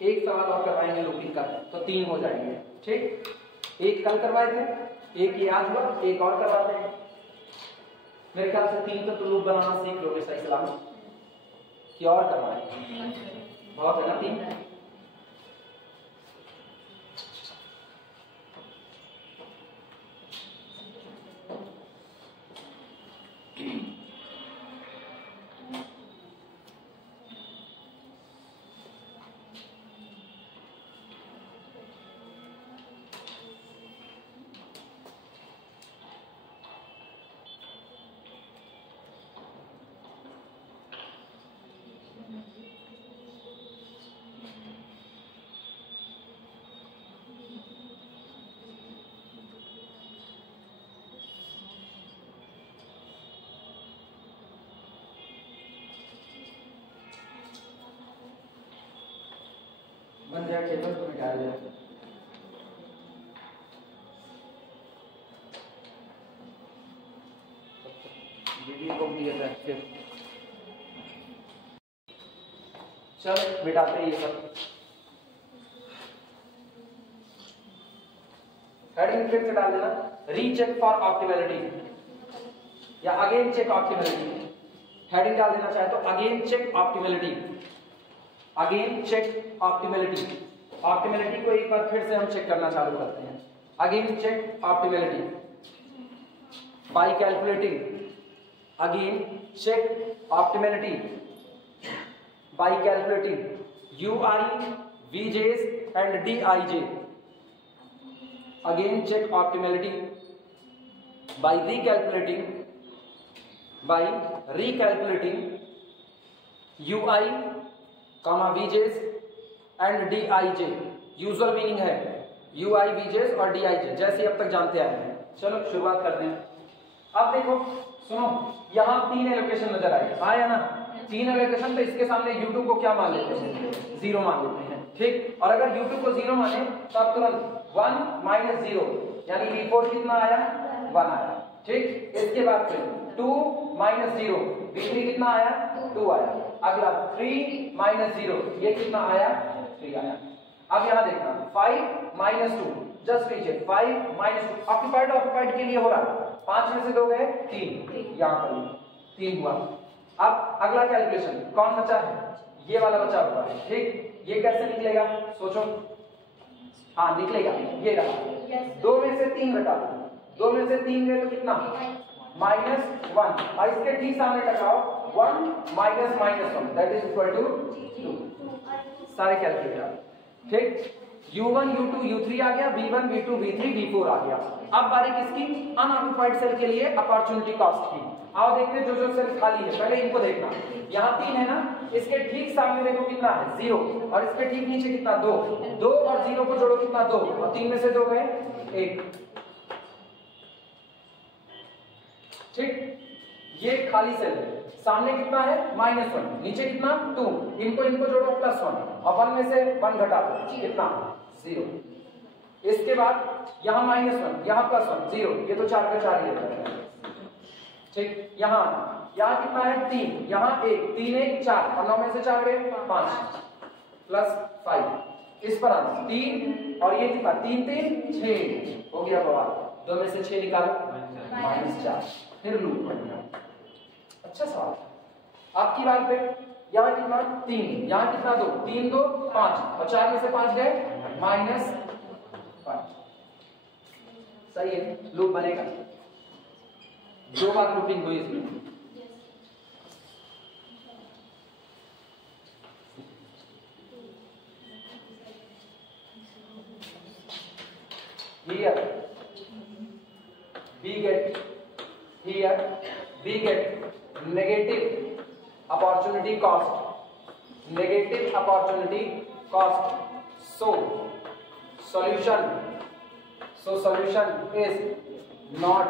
एक सवाल और करवाएंगे लूपिंग का तो 3 हो जाएंगे, ठीक। एक कल करवाए थे, एक याद हुआ, एक और करवाते हैं। मेरे ख्याल से 3 तो लूप बनाना सीख लोगे सही सलामत, कि और करवाए बहुत है ना 3। बन जाए टेबल को मिटा दिया। वीडियो को भी है फिर चल मिटाते हैं ये सब। हेडिंग फिर से डाल देना, रीचेक फॉर ऑप्टिमैलिटी या अगेन चेक ऑप्टिमैलिटी। हेडिंग डाल देना चाहे तो again check optimality, again check optimality. Optimality को एक बार फिर से हम चेक करना चालू करते हैं। Again check optimality by calculating, again check optimality by calculating UI, VJs and DIJ। Again check optimality by recalculating UI, VJs and DIJ। Usual meaning है UI, VJs और DIJ जैसे अब तक जानते आए हैं। चलो शुरुआत करते हैं। अब देखो सुनो, यहाँ 3 एलोकेशन नजर आया ना, 3 एलोकेशन, तो इसके सामने U2 को क्या मान लेते हैं? 0 मान लेते हैं, ठीक। और अगर U2 को 0 माने तो अब तुरंत 1 माइनस 0 यानी V4 कितना आया? 1 आया, ठीक। इसके बाद फिर 2 माइनस 0 V3 कितना आया? 2 आया। अगला 3 माइनस 0 ये कितना आया? 3 आया। अब यहाँ देखना 5 माइनस 2 जस्ट नीचे 5 माइनस 2 ऑक्यूपाइड के लिए हो रहा है। 5 में से 2 गए 3, यहाँ पर 3 हुआ। अब अगला कैलकुलेशन कौन बचा है? ये वाला बचा हुआ है, ठीक। ये कैसे निकलेगा सोचो? हाँ निकलेगा, ये रहा। 2 में से 3 घटा, 2 में से 3 गए तो कितना? -1। और इसके ठीक सामने टकराओ 1 minus -1 that is equal to 2। सारे कैलकुलेटर, ठीक। U1, U2, U3 आ गया, V1, V2, V3, V4 आ गया। अब बारी किसकी? अनऑक्युपाइड सेल के लिए अपॉर्चुनिटी कॉस्ट की। आओ देखते हैं जो सेल खाली है, पहले इनको देखना। यहाँ 3 है ना, इसके ठीक सामने देखो कितना है? 0। और इसके ठीक नीचे कितना? 2। 2 और 0 को जोड़ो कितना? 2। और 3 में से 2 गए 1, ठीक। ये खाली सेल है। सामने कितना है? -1, नीचे कितना? 2। इनको जोड़ो +1 और 1 में से 1 घटा दो कितना? 0। इसके बाद यहाँ -1, यहाँ +1, 0। ये तो 4 का 4 ही है, ठीक। यहाँ कितना है? 3, यहाँ 1, 3 1 4 और 9 में से 4 गए 5 +5। इस पर आना 3 और ये कितना? 3 3 6 हो गया बाबा। 2 में से 6 निकालो -4, फिर लूप बन गया। अच्छा सवाल। आपकी बात पे यहाँ कितना? 3, यहाँ कितना? 2, 3 2 5 और 4 में से 5 गए -5। सही है, लूप बनेगा। 2 बार लूपिंग हुई इसमें। Here we get negative opportunity cost. So solution is not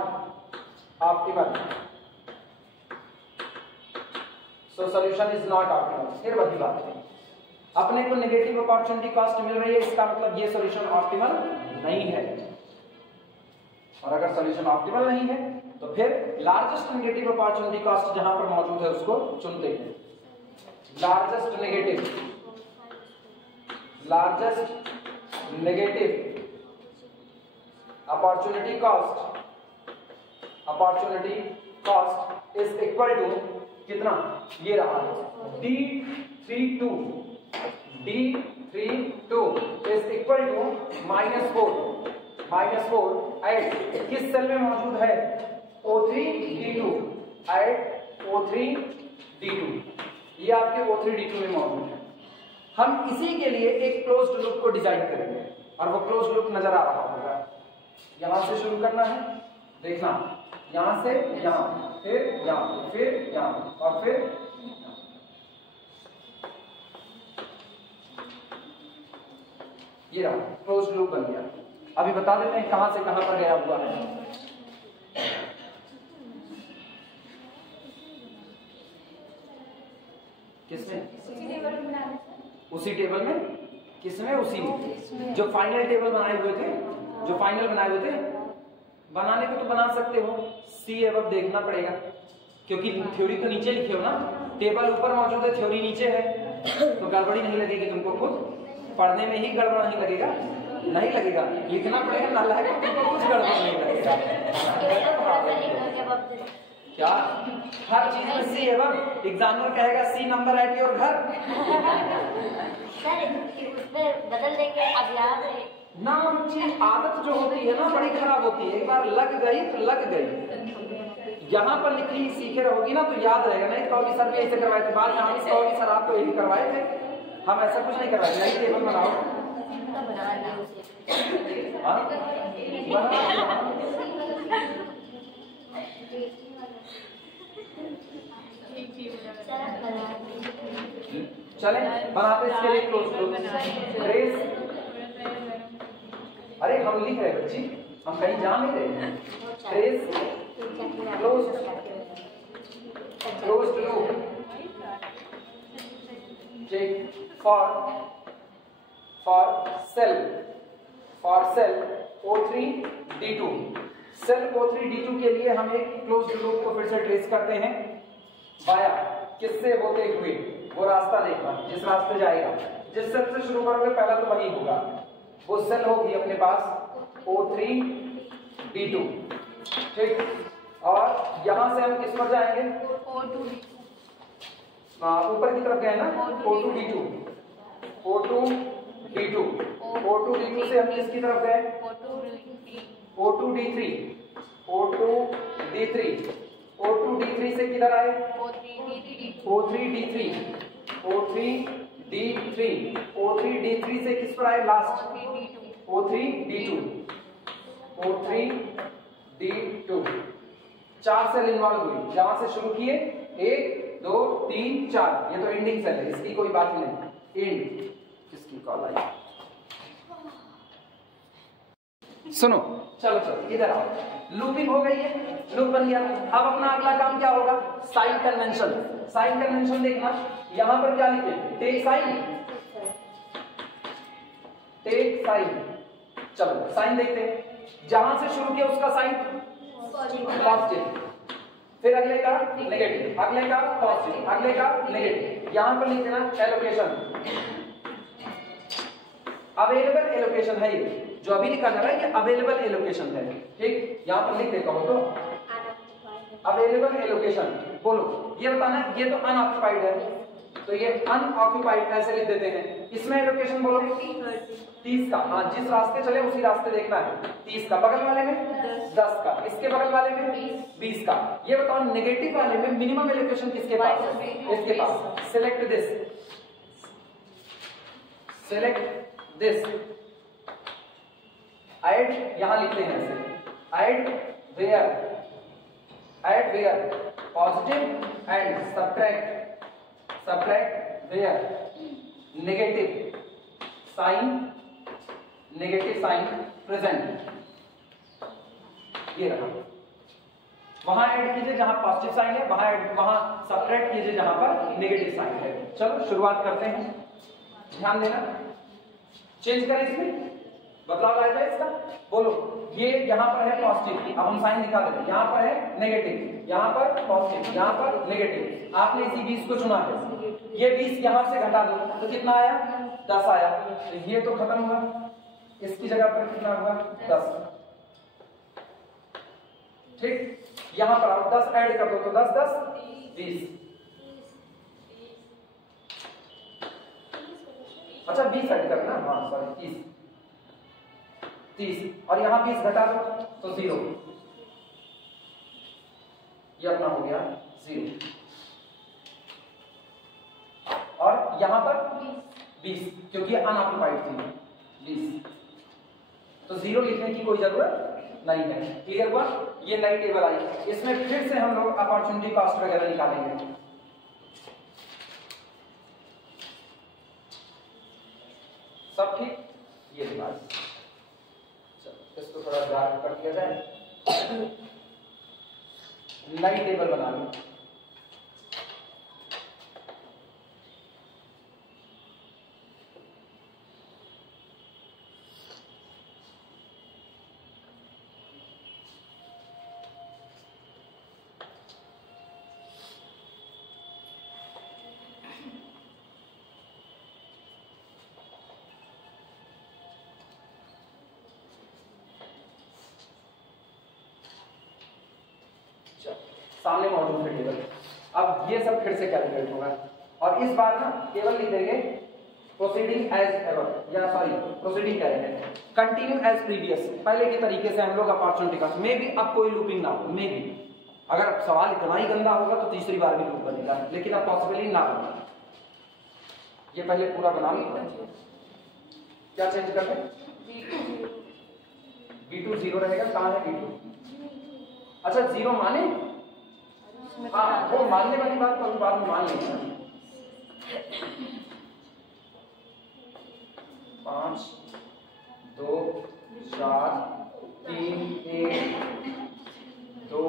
optimal. फिर वही बात है, अपने को नेगेटिव अपॉर्चुनिटी कॉस्ट मिल रही है, इसका मतलब ये सॉल्यूशन ऑप्टिमल नहीं है। और अगर सॉल्यूशन ऑप्टिमल नहीं है तो फिर लार्जेस्ट नेगेटिव अपॉर्चुनिटी कॉस्ट जहां पर मौजूद है उसको चुनते हैं। Largest negative opportunity cost is equal to कितना? ये रहा D32 is equal to -4 at किस सेल में मौजूद है? O3D2 एट O3D2, ये आपके O3D2 में मौजूद है। हम इसी के लिए एक क्लोज्ड लूप को डिजाइन करेंगे और वो क्लोज्ड लूप नजर आ रहा होगा। यहां से शुरू करना है, देखना, यहां से यहां, फिर यहां, फिर यहां और फिर ये रहा, क्लोज्ड लूप बन गया। अभी बता देते हैं कहां से कहां पर गया हुआ है। किसमें? उसी टेबल में। किसमें? उसी में जो फाइनल टेबल बनाए हुए थे, जो फाइनल बनाए हुए थे। बनाने को तो बना सकते हो, सी अब देखना पड़ेगा क्योंकि थ्योरी तो नीचे लिखे हो ना, टेबल ऊपर मौजूद है, थ्योरी नीचे है, तो गड़बड़ी नहीं लगेगी तुमको, खुद पढ़ने में ही गड़बड़ नहीं लगेगा। नहीं लगेगा, लिखना पड़ेगा, नालायक तुमको कुछ गड़बड़ नहीं लगेगा। क्या हर चीज में सी है बस, एग्जामिनर कहेगा सी नंबर एट योर घर। सर उसमें बदल देंगे अब यहाँ से ना, चीज आदत जो होती है ना बड़ी खराब होती है, एक बार लग गई तो लग गई। यहाँ पर लिखी सीखे रहोगी ना तो याद रहेगा। नहीं कहोगी सर भी ऐसे करवाए थे, बाद यहाँ भी कहोगी सर आप तो यही करवाए थे, हम ऐसा कुछ नहीं करवाए। नई टेबल बनाओ। हाँ? चले बनाते इसके लिए क्लोज ट्रेस। अरे हम लिख रहे बच्ची, हम कहीं जा नहीं रहे। Trace close loop check for cell O3D2 cell O3D2 के लिए हम एक क्लोज लूप को फिर से ट्रेस करते हैं। वाया किससे होते हुए, वो रास्ता देखना जिस रास्ते जाएगा। जिस सेल से शुरू करोगे पहला तो वही होगा, वो सेल होगी अपने पास O3D2, ठीक। और यहां से हम किस पर जाएंगे, ऊपर की तरफ गए ना, O2D2 से हम किसकी तरफ गए, O2D3 से किधर आए, O3D3 से किस पर आए लास्ट, O3D2 4 सेल इन्वॉल्व हुई। जहां से शुरू किए 1 2 3 4, ये तो एंडिंग सेल है, इसकी कोई बात नहीं। एंड किसकी कॉल आई, सुनो चलो इधर आओ। लूपिंग हो गई है, लूप बन गया। अब अपना अगला काम क्या होगा, साइन कन्वेंशन। साइन कन्वेंशन देखना, यहां पर क्या लिखे, टेक साइन। चलो साइन देखते हैं। जहां से शुरू किया उसका साइन पॉजिटिव, फिर अगले का नेगेटिव, अगले का पॉजिटिव, अगले का नेगेटिव। यहां पर लिख देना एलोकेशन, अवेलेबल एलोकेशन है ये जो अभी लिखा जा रहा है, ये अवेलेबल एलोकेशन है, ठीक। यहां पर लिख देता हूं तो अवेलेबल एलोकेशन। बोलो ये बताना, ये तो अनऑक्युपाइड है तो ये अनऑक्युपाइड ऐसे लिख देते हैं। इसमें एलोकेशन बोलो 30 का, हाँ जिस रास्ते चले उसी रास्ते देखना है। 30 का, बगल वाले में 10 का, इसके बगल वाले में 20 का। ये बताओ नेगेटिव वाले में मिनिमम एलोकेशन किसके पास, इसके पास। सिलेक्ट दिस ऐड, यहां लिखते हैं ऐसे, add where positive and subtract where negative sign present. ये रहा, वहां ऐड कीजिए जहां पॉजिटिव साइन है, वहां सब्ट्रैक्ट कीजिए जहां पर नेगेटिव साइन है। चलो शुरुआत करते हैं, ध्यान देना। चेंज करें, इसमें बदलाव आ जाए इसका। बोलो ये यहाँ पर है पॉजिटिव, अब हम साइन दिखा देते हैं। यहाँ पर है नेगेटिव, यहाँ पर पॉजिटिव, यहाँ पर नेगेटिव। आपने इसी 20 को चुना है, ये 20 यहाँ से घटा दो तो कितना आया, 10 आया। तो ये तो खत्म हुआ, इसकी जगह पर कितना हुआ, 10, ठीक। यहाँ पर आप 10 ऐड कर दो तो 10 10 20। अच्छा 20 ऐड करना, हाँ सॉरी 30 और यहाँ 20 घटा दो तो 0। ये अपना हो गया 0 और यहाँ पर 20 क्योंकि अनऑक्युपाइड थी 20, तो 0 लिखने की कोई जरूरत नहीं है। क्लियर हुआ, ये नई टेबल आई। इसमें फिर से हम लोग अपॉर्चुनिटी कॉस्ट वगैरह निकालेंगे। सब ठीक, ये बात। इसको थोड़ा डार्क कर दिया जाए, नई टेबल बना लो। सामने मौजूद है टेबल। अब ये सब फिर से कैलकुलेट होगा और इस बार ना केवल लिख देंगे प्रोसीडिंग एज एवर, या सॉरी प्रोसीडिंग करेंगे कंटिन्यू एज प्रीवियस, पहले के तरीके से हम लोग अपॉर्चुनिटी कॉस्ट में भी। अब कोई लूपिंग ना हो, में भी अगर सवाल इतना ही गंदा होगा तो तीसरी बार भी लूप बनेगा, लेकिन अब पॉसिबली ना बने। ये पहले पूरा बना लो। क्या चेंज करते हैं? V2 0 रहेगा। कहाँ है V2? अच्छा 0 माने, हाँ वो मानने वाली बात तो बाद में मान लेंगे। 5 2 4 3 1 2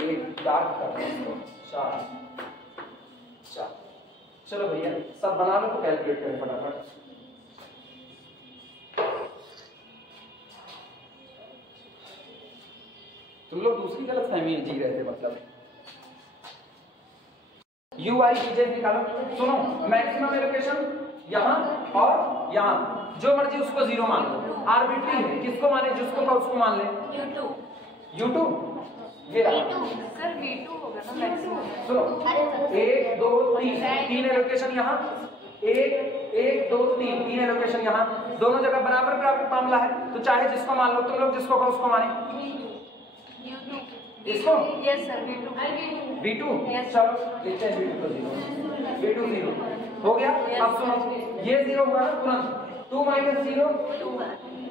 1 डार्क कर रहे हैं 4 4। चलो भैया सब बना लो तो कैलकुलेट करें फटाफट। तुम लोग दूसरी गलतफहमी जी रहे थे, मतलब UI चीजें निकालो। सुनो, मैक्सिमम एलोकेशन यहाँ और यहाँ, जो मर्जी उसको 0 मान लो, आर्बिट्री है, किसको माने, जिसको का उसको मान ले। U2 ये रहा सर V2 होगा ना मैक्सिमम। सुनो 1 2 3 तीन एलोकेशन यहाँ, 1 1 2 3 तीन एलोकेशन यहाँ, दोनों जगह बराबर बराबर मामला है, तो चाहे जिसको मान लो, तुम लोग जिसको का उसको माने। इसको यस सर V2 चलो लिखते हैं V2 0 हो गया। अब सुनो ये 0 हुआ ना तुरंत, 2 - 0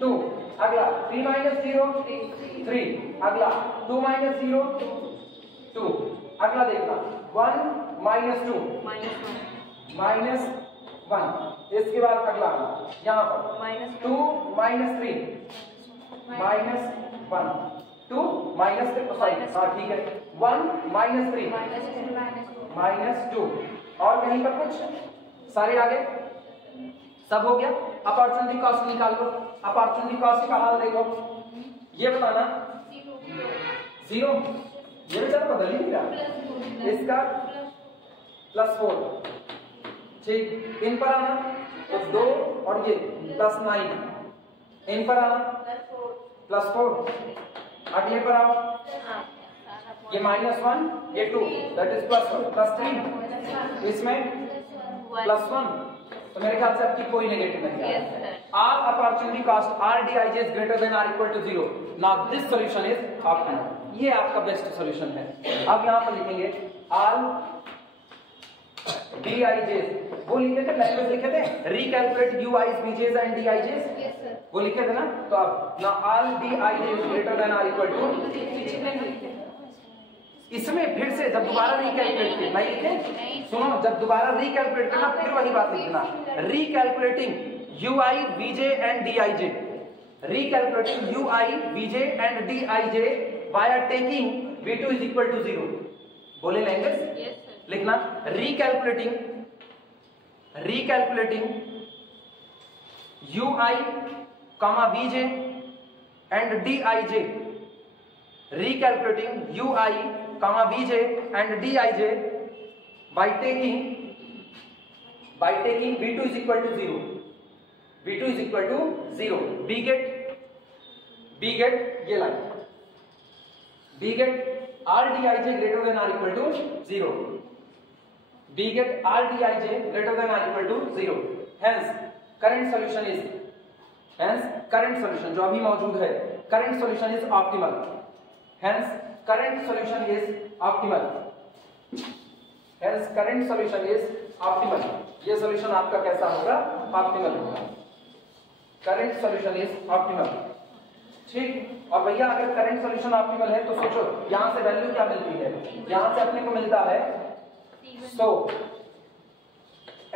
2, अगला 3 - 0 3, अगला 2 - 0 2, अगला देखना 1 - 2 -1, इसके बाद अगला यहाँ पर 2 - 3 -1 2 -3, सॉरी हाँ ठीक है 1 - 3 -2, और कहीं पर कुछ सारे आगे सब हो गया। अपॉर्चुनिटी कॉस्ट निकाल लो। अपॉर्चुनिटी कॉस्ट का हाल देखो, ये बताना 0, ये बेचारा बदल ही नहीं रहा, इसका +4 ठीक। इन पर आना तो 2 और ये +9, इन पर आना +4, अगले पर आओ ये -1 ये 2 दैट इज +1 +3, इसमें +1, तो मेरे ख्याल से आपकी कोई नेगेटिव नहीं है। All opportunity cost RDIJ is greater than or equal to 0. Now this solution is optimal. ये आपका बेस्ट सॉल्यूशन है। अब यहाँ पर लिखेंगे all DIJs, वो लिखे थे लैंग्वेज लिखे थे recalculate UIs, BJs and DIJs, वो लिखे थे ना, तो अब now all DIJs greater than or equal to, इसमें फिर से जब दोबारा रिकैलकुलेट करना, नहीं लिखे सुनो, जब दोबारा रिकैलकुलेट करना फिर वही बात लिखना, रिकैलकुलेटिंग UI, VJ and DIJ, recalculating UI, VJ and DIJ via taking V2 is equal to 0, बोले लैंग्वेज लिखना recalculating UI, VJ and DIJ, recalculating UI, VJ and DIJ by taking V2 is equal to 0, V2 is equal to 0, B get ये line, B get RDIJ greater than or equal to 0, B get RDIJ greater than or equal to 0, hence current solution जो अभी मौजूद है, current solution is optimal, hence current solution is optimal, ये solution आपका कैसा होगा, optimal होगा, current solution is optimal, ठीक। और भैया अगर करंट सॉल्यूशन ऑप्टिमल है तो सोचो यहां से वैल्यू क्या मिलती है, यहां से अपने को मिलता है 100,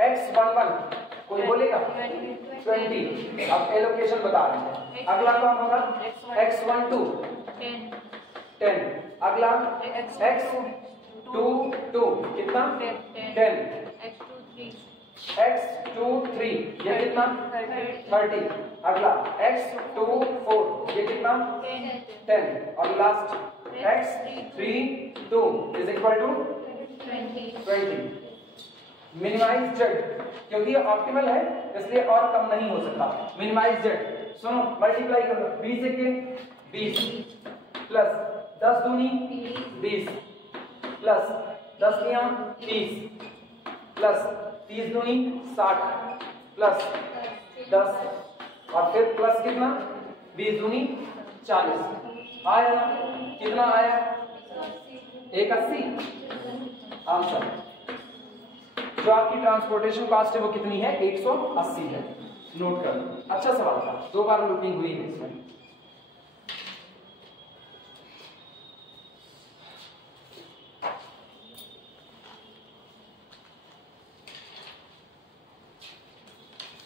x11 कोई बोलेगा 20, अब एलोकेशन बता रहे हैं, अगला कौन होगा x12 10, अगला x22 कितना 10, x23 ये कितना 30, अगला x24 ये कितना 10, और last x32 is equal to 20। Minimize Z, क्योंकि ये ऑप्टिमल है इसलिए और कम नहीं हो सकता, मिनिमाइज जेड, सुनो मल्टीप्लाई करो 20 के 20 प्लस 10 दूनी 20 प्लस 10 तियां 30 प्लस 30 दूनी 60 प्लस 10 और फिर प्लस कितना 20 दूनी 40 आया ना? कितना आया? 180। आंसर जो आपकी ट्रांसपोर्टेशन कॉस्ट है वो कितनी है? 180 है। नोट कर लो, अच्छा सवाल था, 2 बार लूपिंग हुई है इसमें।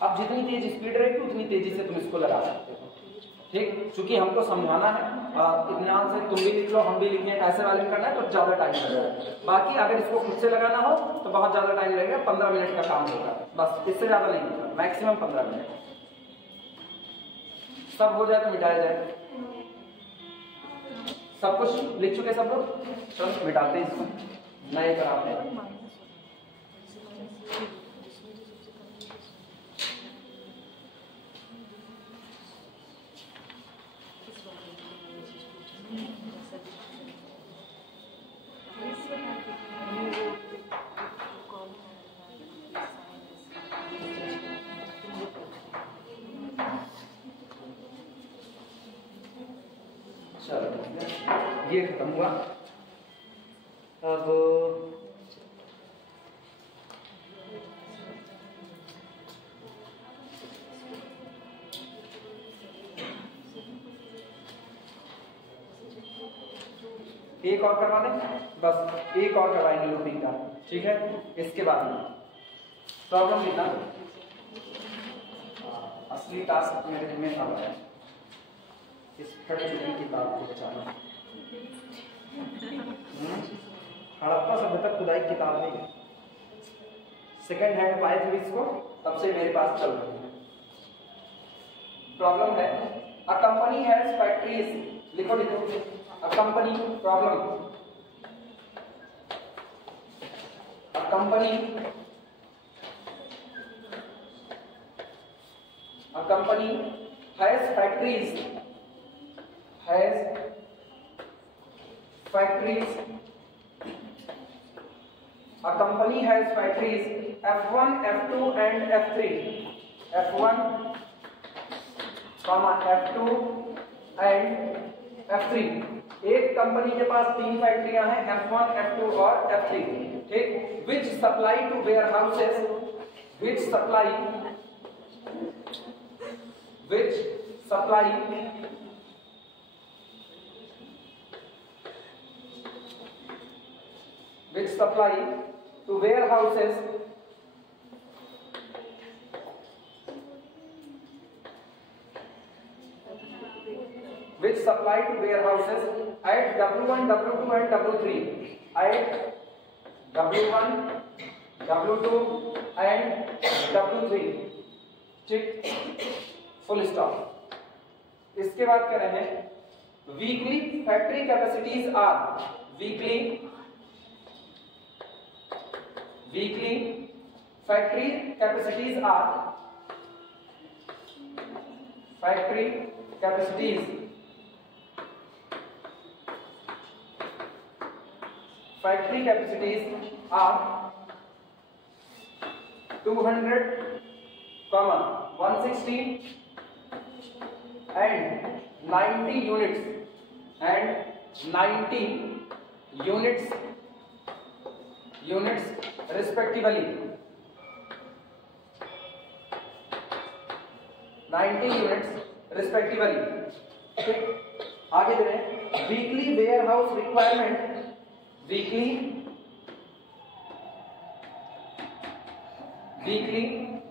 अब जितनी तेज स्पीड रहेगी उतनी तेजी से तुम इसको लगा सकते हो, ठीक? क्योंकि हमको समझाना है, इत्मीनान से तुम भी लिख लो, हम भी लिखें, ऐसे वाले में करना है तो ज्यादा टाइम लगेगा। बाकी अगर इसको खुद से लगाना हो तो बहुत ज्यादा टाइम लगेगा, 15 मिनट का काम होगा बस, इससे ज्यादा नहीं होगा, मैक्सिमम 15 मिनट। सब हो जाए तो मिटाया जाए। सब कुछ लिख चुके सब लोग? चलो मिटाते हैं इसको, नए कराते हैं। ये खत्म हुआ। अब एक और करवा दें, बस एक और करवाएंगे लूपिंग का, ठीक है? इसके बाद में प्रॉब्लम लिखना, असली टास्क मेरे जिम्मे था इस फट चुकी किताब को बचाना। हड़प्पा सभ्यता खुदाई किताब नहीं, सेकेंड हैंड पाए थे इसको, तब से मेरे पास चल रही है। प्रॉब्लम है, अ कंपनी हैज फैक्ट्रीज, लिखो लिखो, a company, problem, a company has factories, A company has factories F1, F2 and F3. F1, F2 and F3. एक कंपनी के पास 3 फैक्ट्रियां हैं, F1, F2 और F3, ठीक? Which supply to warehouses, which supply to warehouses at W1, W2 and W3, at W1, W2 and W3, ठीक? Full stop. इसके बाद कह रहे हैं weekly factory capacities are, weekly factory capacities are, factory capacities 200, 160 and 90 units respectively, 90 units respectively, ठीक? आगे दे रहे हैं weekly warehouse requirement, weekly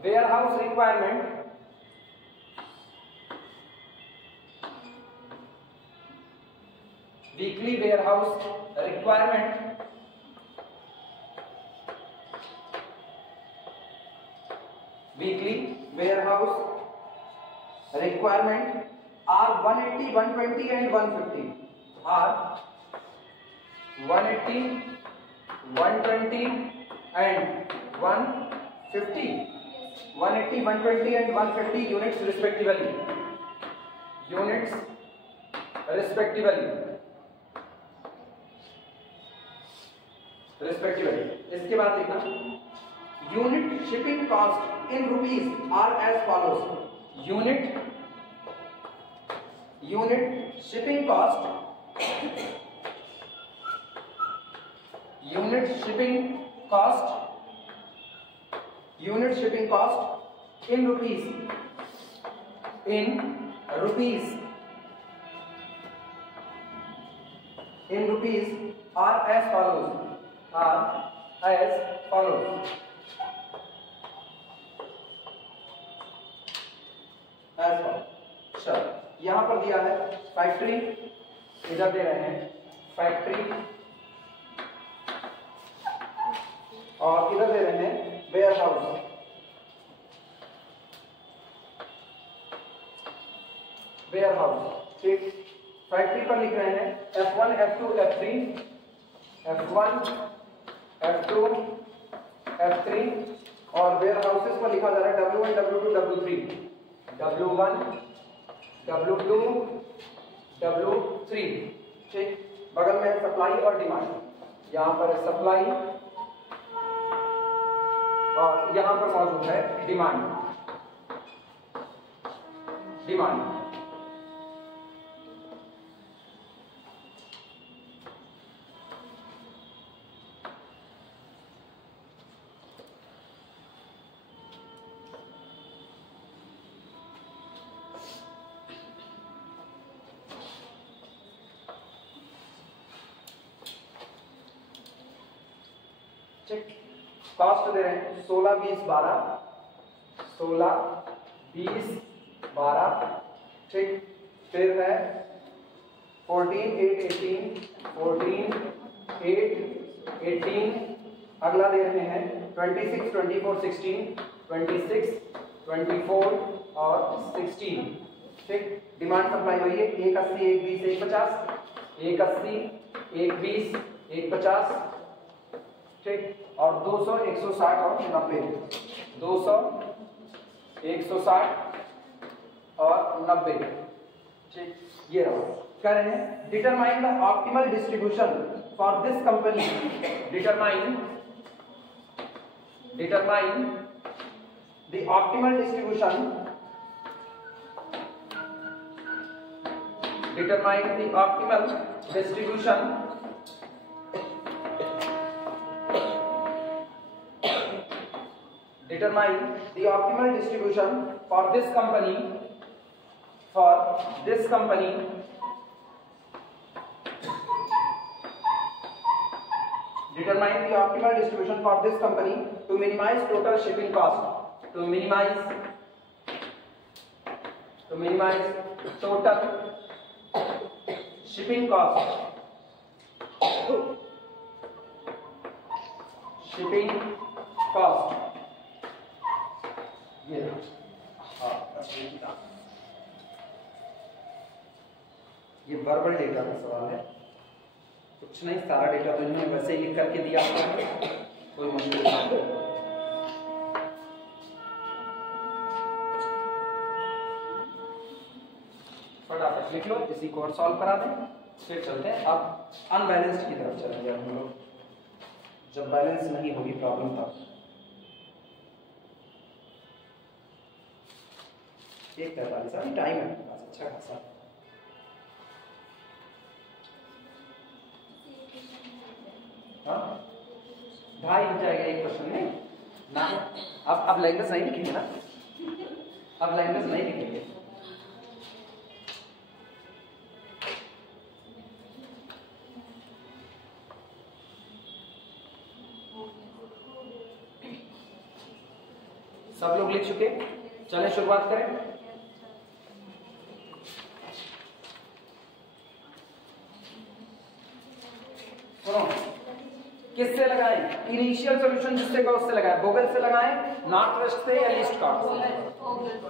warehouse requirement are 180, 120 and 150, are 180, 120 and 150, 180, 120 and 150 units respectively, respectively. इसके बाद लिखना unit shipping cost in rupees are as follows. Unit shipping cost in rupees are as follows. चलो यहां पर दिया है फैक्ट्री, इधर दे रहे हैं फैक्ट्री और इधर दे रहे हैं वेयर हाउस। ठीक, फैक्ट्री पर लिख रहे हैं F1, F2, F3, F1, F2, F3 और वेयर हाउसेस पर लिखा जा रहा है W1, W2, W3, W1, W2, W3। ठीक, बगल में है सप्लाई और डिमांड। यहाँ पर है सप्लाई और यहाँ पर मौजूद है डिमांड। कॉस्ट दे रहे हैं 16, 20, 12। ठीक, फिर है 14, 8, 18। अगला दे रहे हैं 26, 24, 16, 26, 24 और 16। ठीक, डिमांड सप्लाई हुई है 180, 120, 150, 180, 120, 150। ठीक, और 200, 160 और 90। 200, 160 और 90। ठीक, ये रहा। कह रहे हैं determine the optimal distribution for this company. Determine the optimal distribution for this company to minimize total shipping cost. To minimize total shipping cost. ये ये वर्बल डेटा का सवाल है, कुछ नहीं, सारा डेटा तो इन्होंने वैसे ही लिख करके दिया है, कोई मुश्किल नहीं। फटाफट लिख लो, इसी को और सॉल्व करा दें, फिर चलते हैं। अब अनबैलेंस्ड की तरफ चलेंगे हम लोग, जब बैलेंस नहीं होगी प्रॉब्लम तब। 1:43 अभी टाइम है बस, अच्छा खासा। हाँ, 2:30 हो जाएगा एक क्वेश्चन में ना। अब लैंग्वेज नहीं लिखेंगे ना, अब लैंग्वेज नहीं लिखेंगे। सब लोग लिख चुके, चलें शुरुआत करें। सुनो, किससे लगाएं? इनिशियल सॉल्यूशन जिससे का उससे लगाएं। गूगल से लगाएं, नॉर्थ वेस्ट से या ईस्ट कार्ड से?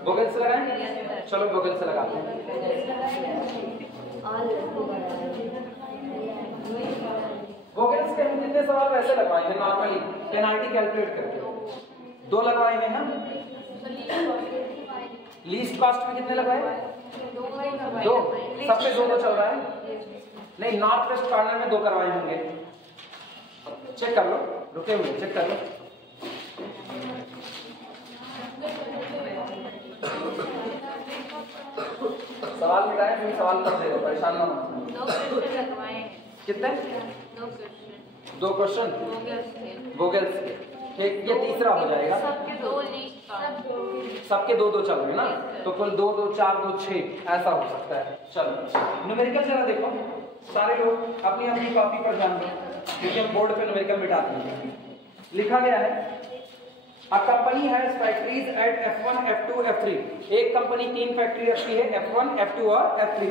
गूगल से लगाएं। चलो गूगल से लगाते हैं। गूगल से हम जितने सवाल वैसे लगवाएंगे नॉर्मली, पेनाल्टी कैलकुलेट करके। 2 लगवाए हैं हम। लीस्ट कॉस्ट में कितने लगाए? 2। सब पे 2 चल रहा है। नहीं, नॉर्थ वेस्ट कॉर्नर में 2 करवाए होंगे। चेक कर लो, रुके हुए चेक कर लो। सवाल मिटाए, फिर सवाल कर दे दो, परेशान ना हो। 2 क्वेश्चन लगवाए। कितने? 2 क्वेश्चन वोगल्स के। ठीक, ये तीसरा हो जाएगा। सबके 2 लिस्ट सबके 2-2 चल रहे हैं ना, तो कुल 2 2 4 2 6 ऐसा हो सकता है। चलो न्यूमेरिकल जरा देखो, सारे लोग अपनी अपनी कॉपी पर ध्यान दो, क्योंकि हम बोर्ड पे न्यूमेरिकल मिटाते हैं। लिखा गया है A company has factories at F1, F2, F3. एक कंपनी 3 फैक्ट्री रखती है, F1, F2 और F3,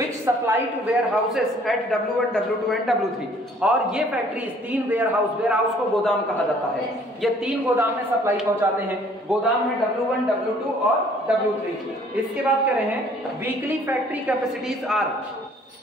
which supply to warehouses at W1, W2 and W3. और ये फैक्ट्रीज 3 वेयरहाउस को गोदाम कहा जाता है, ये 3 गोदाम में सप्लाई पहुंचाते हैं। गोदाम है W1, W2 और W3। इसके बाद कह रहे हैं वीकली फैक्ट्री कैपेसिटीज आर,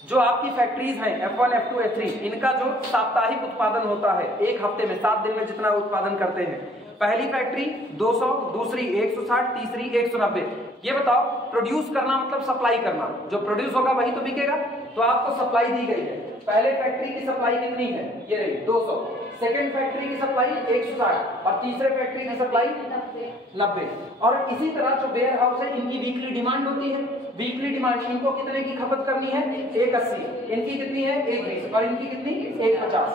जो आपकी फैक्ट्रीज हैं F1, F2, F3, इनका जो साप्ताहिक उत्पादन होता है एक हफ्ते में 7 दिन में जितना उत्पादन करते हैं। पहली फैक्ट्री 200, दूसरी 160, तीसरी 190। ये बताओ, प्रोड्यूस करना मतलब सप्लाई करना, जो प्रोड्यूस होगा वही तो बिकेगा, तो आपको सप्लाई दी गई है। पहले फैक्ट्री की सप्लाई कितनी है, ये रही 200, सेकेंड फैक्ट्री की सप्लाई 160 और तीसरे फैक्ट्री की सप्लाई 90। और इसी तरह जो वेयर हाउस है इनकी वीकली डिमांड होती है, वीकली डिमांड इनको कितने की खपत करनी है, 180, इनकी कितनी है 120 और इनकी कितनी 150।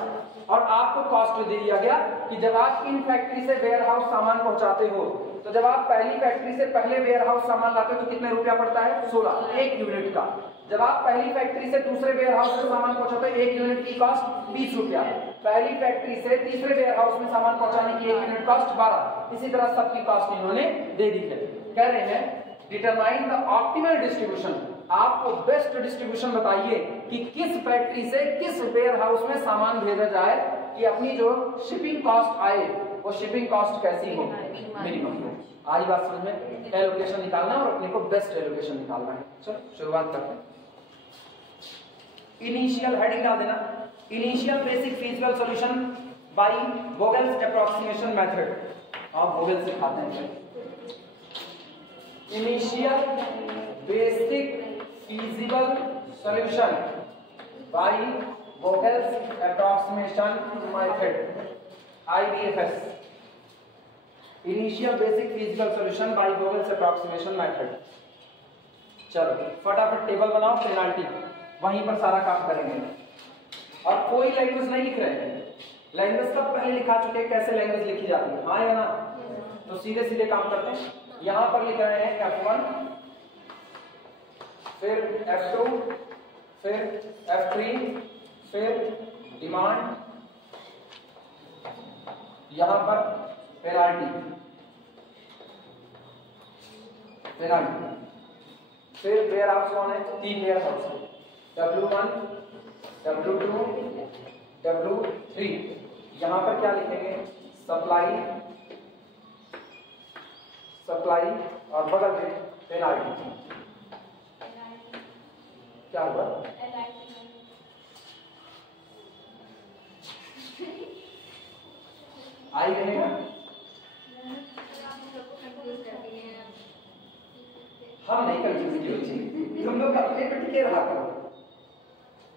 और आपको कॉस्ट दे दिया गया कि जब आप इन फैक्ट्री से वेयर हाउस सामान पहुंचाते हो, तो जब आप पहली फैक्ट्री से पहले वेयर हाउस सामान लाते हो तो कितने रुपया पड़ता है, 16, 1 यूनिट का। जब आप पहली फैक्ट्री से दूसरे वेयर हाउस में सामान पहुंचाते हो 1 यूनिट की कॉस्ट 20 रुपया। पहली फैक्ट्री से तीसरे वेयर हाउस में सामान पहुंचाने की 1 यूनिट कॉस्ट 12। इसी तरह सबकी कॉस्ट इन्होंने दे दी है। कह रहे हैं डिटरमाइन द ऑप्टिमल डिस्ट्रीब्यूशन, आपको बेस्ट डिस्ट्रीब्यूशन बताइए कि किस फैक्ट्री से किस वेयर हाउस में सामान भेजा जाए कि अपनी जो शिपिंग कॉस्ट आए वो शिपिंग कॉस्ट कैसी हो, मिनिमम हो। आज बात समझ में, एलोकेशन निकालना और अपने को बेस्ट एलोकेशन निकालना है। चलो शुरुआत करते हैं। इनिशियल हेडिंग डाल देना, initial basic feasible solution by Vogel's approximation method. आप वोगल्स सिखाते हैं। Initial basic feasible solution by Vogel's approximation method, IBFS, initial basic feasible solution by Vogel's approximation method। चलो फटाफट टेबल बनाओ, पेनाल्टी वहीं पर सारा काम करेंगे। और कोई लैंग्वेज नहीं लिख रहे हैं, लैंग्वेज सब पहले लिखा चुके हैं, कैसे लैंग्वेज लिखी जाती है, हाँ या ना। तो सीधे सीधे काम करते हैं। यहां पर लिख रहे हैं F1, फिर F2, फिर F3, फिर डिमांड, यहां पर पेनाल्टी, फिर वेयर हाउस कौन है, 3 ware house, W1, W2, W3। यहां पर क्या लिखेंगे, सप्लाई और बगल में पेनाल्टी। क्या होगा, आई रहेगा। हम नहीं कंफ्यूज किए, तुम लोग अपने पे टिके रहा करो।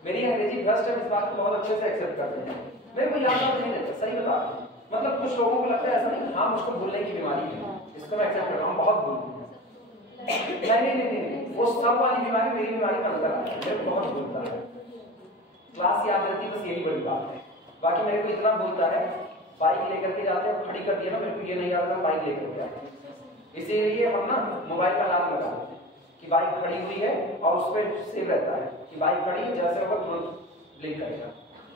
मेरी अंग्रेजी भ्रष्ट है, इस बात को बहुत अच्छे से एक्सेप्ट करते हैं। मेरे को याद नहीं रहता, सही बता रहा हूं। मतलब कुछ लोगों को लगता है ऐसा नहीं, हाँ मुझको भूलने की बीमारी है, इसको मैं एक्सेप्ट कर रहा हूँ, बहुत भूलते हैं। नहीं, वो सब वाली बीमारी मेरी बीमारी का अंदर है, मेरे को बहुत भूलता है। क्लास याद रहती है, बस यही बड़ी बात है। बाकी मेरे को इतना भूलता है, बाइक लेकर के जाते हैं, खड़ी कर दिया ना, मेरे को ये नहीं याद था बाइक लेकर के आते। इसीलिए हम ना मोबाइल का अलार्म लगाते हैं कि बाइक खड़ी हुई है और उस पर सेव रहता है कि बाइक खड़ी, जैसे होगा तुरंत ब्लिंक करेगा,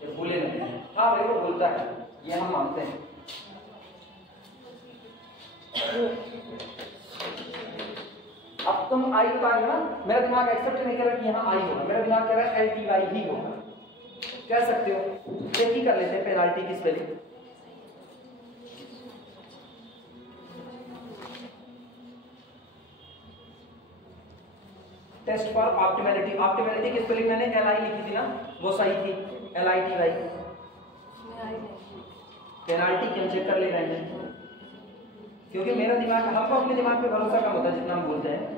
ये भूले नहीं। हाँ मेरे को भूलता है, ये हम मानते हैं। अब तुम आई बता रहे हो ना, मेरा दिमाग एक्सेप्ट नहीं कर रहा कि यहाँ आई होगा, मेरा दिमाग कह रहा है LTY ही होगा। कह सकते हो, चेक ही कर लेते हैं पेनाल्टी की spelling. Test for optimality, optimality की स्पेलिंग मैंने LI लिखी थी ना, वो सही थी, LITY। पेनाल्टी क्यों चेक कर ले रहे हैं, क्योंकि मेरा दिमाग, हमको अपने दिमाग पे भरोसा कम होता है जितना हम बोलते हैं।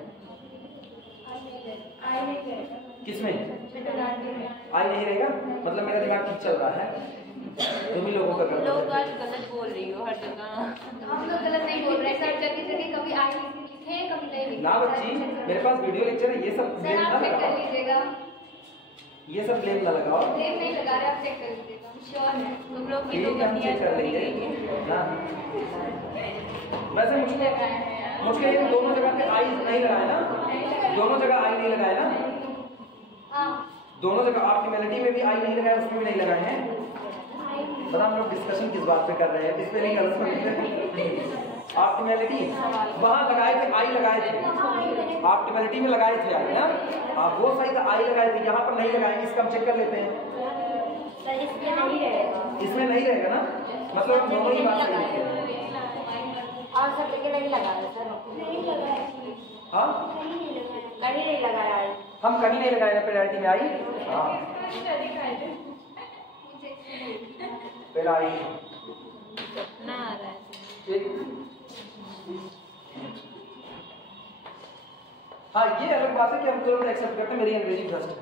किसमें आई नहीं रहेगा, मतलब मेरा दिमाग ठीक चल रहा है। तुम ही लोगों का लोग गड़बड़ है। आज गलत बोल रही हो हर जगह। हम लोग गलत नहीं बोल रहे सब जगह जगह कभी आई लिखे कभी नहीं लिखे। ना बच्ची, मेरे पास वीडियो लेक्चर है, ये सब सर ब्लेम ना आप चेक कर लगाओ, लीजिएगा। ये सब ब्लेम ना लगाओ। ब्लेम नहीं लगा रहे, आप चेक कर लीजिएगा, श्योर है। तुम लोग की ठीक लोग है, हम चेक कर लेंगे ना। वैसे मुझे इन दोनों जगह पे आई नहीं लगाया ना, दोनों जगह आई नहीं लगाया ना, हाँ दोनों जगह आपकी मेलोडी में भी आई नहीं लगाया, उसमें भी नहीं लगाए हैं। बता हम लोग डिस्कशन किस बात पे कर रहे हैं, इस पे नहीं कर सकते। आपकी मेलोडी वहां लगाए थे, आई लगाए थे, आपकी मेलोडी में लगाए थे आई ना, हाँ वो सही था, आई लगाए थे, यहाँ पर नहीं लगाएंगे, इसका हम चेक कर लेते हैं। सर इसमें नहीं रहेगा, इसमें नहीं रहेगा ना, मतलब हम दोनों ही बात सही लिखे हैं। और सब जगह नहीं लगाया सर, नहीं लगाया, हाँ कहीं नहीं लगाया है। हम कहीं नहीं लगाए ना पेनल्टी में आई, हाँ फिर आई ना आ रहा है। हाँ ये अलग बात है कि हम तुरंत एक्सेप्ट करते हैं मेरी अंग्रेजी भ्रष्ट है,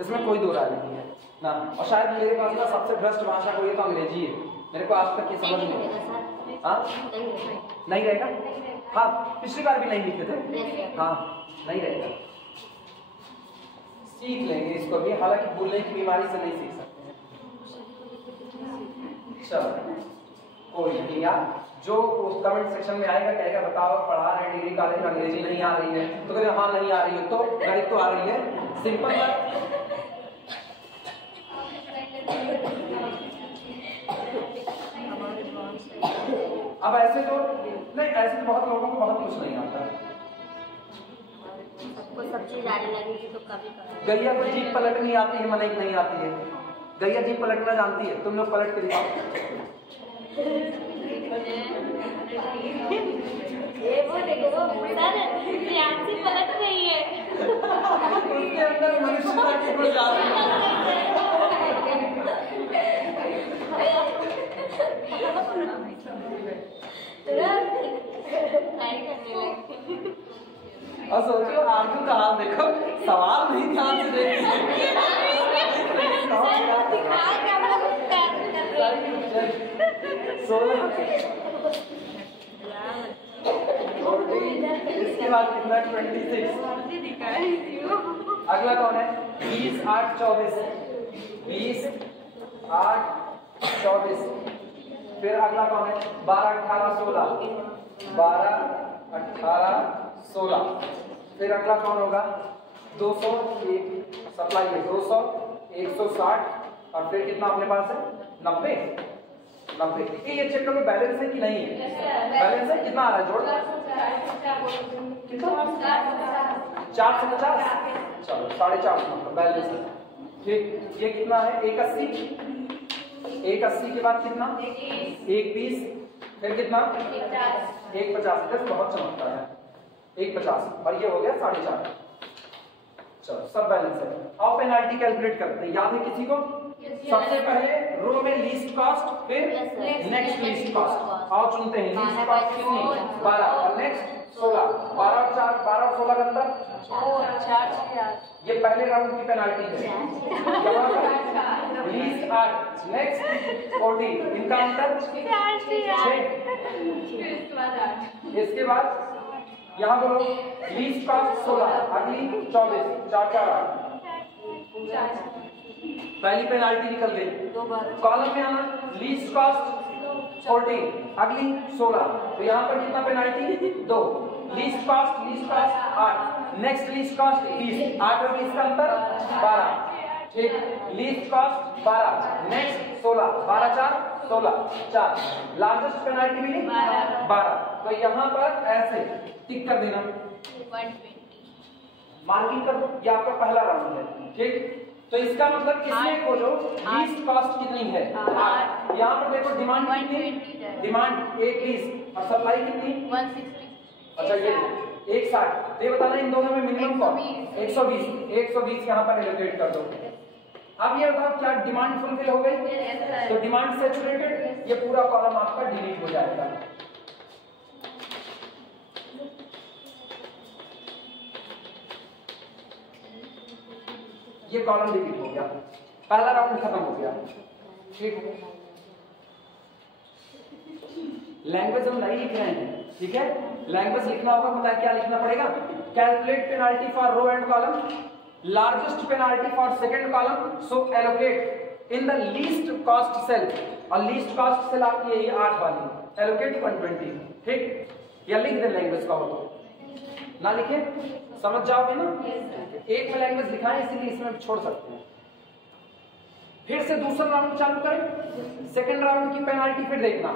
इसमें कोई दो राय नहीं है ना। और शायद मेरे पास ना सबसे भ्रष्ट भाषा कोई है तो अंग्रेजी है, मेरे को आज तक ये समझ नहीं है। हाँ नहीं रहेगा, हाँ पिछली बार भी नहीं लिखे थे, हाँ नहीं रहेगा, सीख लेंगे इसको भी, हालांकि भूलने की बीमारी से नहीं सीख सकते हैं। चलो कोई नहीं यार, जो उस कमेंट सेक्शन में आएगा कहेगा बताओ पढ़ा रहे डिग्री कॉलेज में अंग्रेजी नहीं आ रही है, तो कहते हाँ नहीं आ रही है, तो गणित तो आ रही है, सिंपल बात। अब ऐसे तो नहीं, ऐसे तो बहुत लोगों को बहुत कुछ नहीं आता। सबको सब चीज आने लगेगी तो कभी गैया को जीप पलटनी आती है, मने नहीं आती है, गैया जीप पलटना जानती है, तुम लोग पलट के दिखाओ। ये वो देखो सर ध्यान से पलट रही है, उसके अंदर मनुष्यता की कुछ आ रही है। और सोचो अर्जुन का हाल देखो, सवाल नहीं ध्यान से देखिए। इसके बाद कितना 26। अगला कौन है? 20 8 24, 20 8 24। फिर अगला कौन है? 12 18 16, 12 18 16। फिर अगला कौन होगा? 200 एक सप्लाई है, 200 160 और फिर कितना अपने पास है? 90 90। ये चेक करो बैलेंस है कि नहीं है, बैलेंस है, कितना आ रहा है जोड़? कितना? 450। चलो 450 बैलेंस है। ठीक, ये कितना है? 180, 180 के बाद कितना? 120, फिर कितना? 150। बहुत चमकता है 150 और ये हो गया 4.5। चलो सब बैलेंस है। अब पेनाल्टी कैलकुलेट करते हैं, याद है किसी को? सबसे पहले रो में लीस्ट कॉस्ट, फिर नेक्स्ट लीस्ट कॉस्ट। आओ चुनते हैं लीस्ट कॉस्ट कितनी? 12 और नेक्स्ट 16। 12 और 4, 12 और 16 का अंतर, ये पहले राउंड की पेनाल्टी है। लीस्ट 8, नेक्स्ट 40, इनका अंतर 6। इसके बाद यहाँ बोलो लीस्ट कॉस्ट 16, अगली 24, 4 4 8। पहली पेनाल्टी निकल गई। कॉलम में आना, लीस्ट कॉस्ट 40, अगली 16, तो यहाँ पर कितना penalty? 2। Least cost 8, next least cost 20, 8 और 20 का अंतर 12। ठीक, least cost 12, next 16, 12 4 16, 4। Largest penalty मिली 12। तो यहाँ पर ऐसे टिक कर देना, 120 मार्किंग कर दो, ये आपका पहला राउंड है। ठीक, तो इसका मतलब इसमें को जो लीस्ट कॉस्ट कितनी है? 8। यहाँ पर देखो डिमांड कितनी? डिमांड 120 और सप्लाई कितनी? 160। अच्छा ये 160। ये बताना इन दोनों में मिनिमम कौन? 120। 120 यहाँ पर एलोकेट कर दो। अब ये बताओ क्या डिमांड फुलफिल हो गई? तो डिमांड सैचुरेटेड, ये पूरा कॉलम आपका डिलीट हो जाएगा। ये कॉलम डिलीट हो गया, पहला राउंड खत्म हो गया। ठीक, लैंग्वेज हम नहीं लिख रहे हैं, ठीक है। लैंग्वेज लिखना होगा, पता है क्या लिखना पड़ेगा? Calculate penalty for row and column, largest penalty for second column, so allocate in the least cost cell, और लीस्ट कॉस्ट सेल आपकी यही 8 वाली, एलोकेट 120, ठीक। या लिख दे लैंग्वेज का हो, ना लिखे समझ जाओगे ना। एक में लैंग्वेज लिखाएं, इसीलिए इसमें छोड़ सकते हैं। फिर से दूसरा राउंड चालू करें। सेकंड राउंड की पेनाल्टी फिर देखना,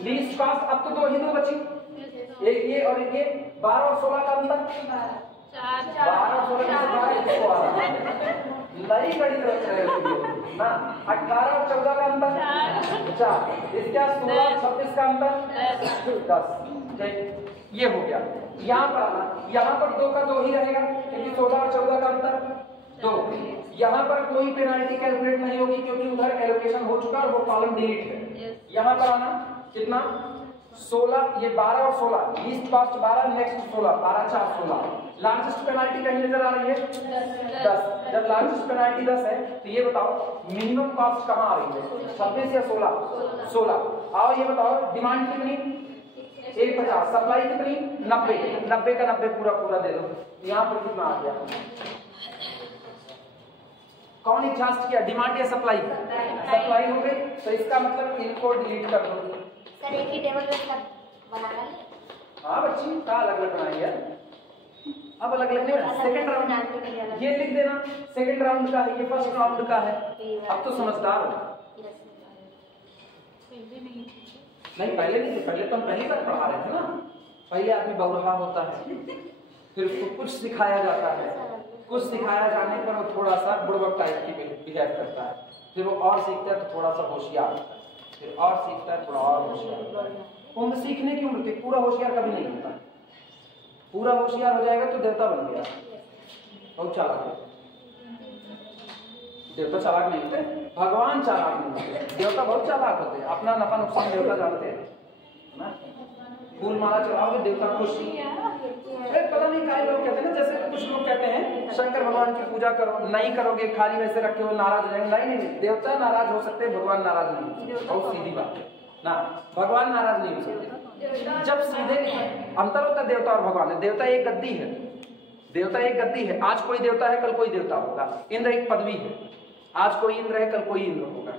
लीस्ट कॉस्ट। अब तो दो ही दो बची, एक ये और एक ये। 12 और 16 का अंतर, 12 और 16 नई कड़ी तरफ ना। 18 और 14 का अंतर 4, इसका 16 और 26 का अंतर 10, ये हो गया। यहाँ पर आना, यहाँ पर 2 का 2 ही रहेगा, क्योंकि 16 और 14 का अंतर 2। यहाँ पर कोई पेनाल्टी कैलकुलेट नहीं होगी, क्योंकि उधर एलोकेशन हो चुका और वो कॉलम डिलीट है। यहाँ पर आना, कितना 16, ये 12 और 16, least cost 12, next 16, 12 4 16। Largest penalty कहीं नजर आ रही है 10। जब लार्जेस्ट पेनाल्टी 10 है तो ये बताओ मिनिमम कॉस्ट कहाँ आ रही है? 26 या 16? 16। आओ ये बताओ डिमांड कितनी? 150। सप्लाई कितनी? 90। 90 का 90 पूरा पूरा दे दो। यहाँ पर कितना आ गया? कौन एग्जॉस्ट किया, डिमांड या सप्लाई? सप्लाई हो गई, तो इसका मतलब इनको डिलीट कर दो। सर एक ही टेबल पे सब बनाना है। हाँ बच्ची, का अलग अलग बनाई यार, अब अलग अलग नहीं बना। सेकंड राउंड ये लिख देना, सेकंड राउंड का है, ये फर्स्ट राउंड का है। अब तो समझदार हो। नहीं पहले नहीं, पहले तो हम पहली बार पढ़ा रहे थे ना। पहले आदमी बौरहा होता है, फिर उसको कुछ सिखाया जाता है, कुछ सिखाया जाने पर वो थोड़ा सा बुड़बक टाइप की बिहेव करता है, फिर वो और सीखता है तो थोड़ा सा होशियार होता है, फिर और सीखता है थोड़ा और होशियार होता है। उम्र सीखने की उम्र थी, पूरा होशियार कभी नहीं होता। पूरा होशियार हो जाएगा तो देवता बन गया, बहुत चालाक है। देवता चालाक नहीं होते, भगवान चालाक नहीं होते, देवता बहुत चालाक होते हैं। अपना नफा नुकसान देवता जानते हैं ना। फूल माला चढ़ाओगे देवता खुश। पता नहीं क्या लोग कहते हैं ना, जैसे कुछ लोग कहते हैं शंकर भगवान की पूजा करो, नहीं करोगे खाली वैसे रखे हो नाराज हो जाएंगे। नहीं, देवता नाराज हो सकते हैं, भगवान नाराज नहीं। बहुत सीधी बात है ना, भगवान नाराज नहीं हो सकते। जब सीधे अंतर होता है देवता और भगवान में। देवता एक गद्दी है, देवता एक गद्दी है। आज कोई देवता है, कल कोई देवता होगा। इंद्र एक पदवी है, आज कोई इंद्र है, कल कोई इंद्र होगा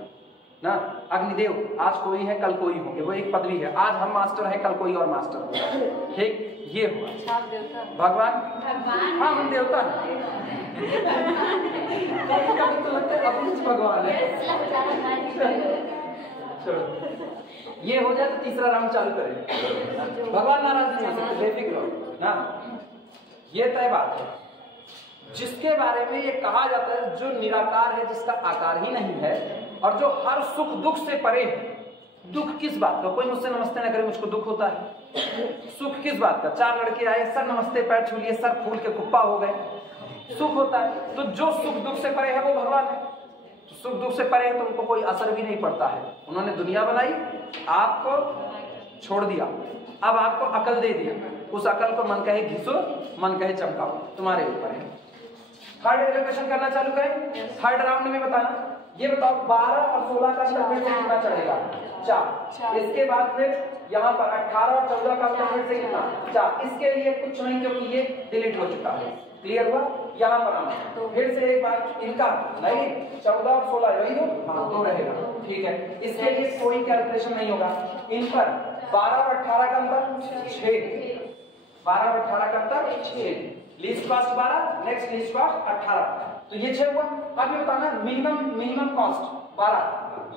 ना। अग्निदेव आज कोई है, कल कोई होंगे, वो एक पदवी है। आज हम मास्टर है, कल कोई और मास्टर होगा, ठीक। ये हुआ भगवान। हाँ हम देवता हैं। कभी तो लगता है अपनी भगवान है। चलो ये हो जाए तो तीसरा राउंड चालू करें। भगवान नाराज नहीं हो सकते, बेफिक्र हो ना। ये तय बात है। जिसके बारे में ये कहा जाता है जो निराकार है, जिसका आकार ही नहीं है, और जो हर सुख दुख से परे है। दुख किस बात का? कोई मुझसे नमस्ते न करे, मुझको दुख होता है। सुख किस बात का? 4 लड़के आए, सर नमस्ते, पैर छू लिए, सर फूल के कुप्पा हो गए, सुख होता है। तो जो सुख दुख से परे है वो भगवान है। तो सुख दुख से परे है तो उनको कोई असर भी नहीं पड़ता है। उन्होंने दुनिया बनाई, आपको छोड़ दिया, अब आपको अकल दे दिया। उस अकल को मन कहे घिसो, मन कहे चमकाओ, तुम्हारे ऊपर है। थर्ड एलोकेशन करना चालू करें। थर्ड राउंड में बताना, ये बताओ 12 और 16 का अंतर से कितना चढ़ेगा? 4। इसके बाद फिर यहाँ पर 18 और 14 का अंतर से कितना? 4। इसके लिए कुछ नहीं, क्योंकि ये डिलीट हो चुका है। क्लियर हुआ? यहाँ पर आना, तो फिर से एक बार इनका नहीं, 14 और 16 यही दो, हाँ 2 रहेगा, ठीक है। इसके लिए कोई कैलकुलेशन नहीं होगा। इन पर 12 और 18 का अंतर 6, 12 और 18 का अंतर 6। Least cost 12, next least cost 18, तो ये 6 हुआ। अब ये बताना मिनिमम कॉस्ट 12।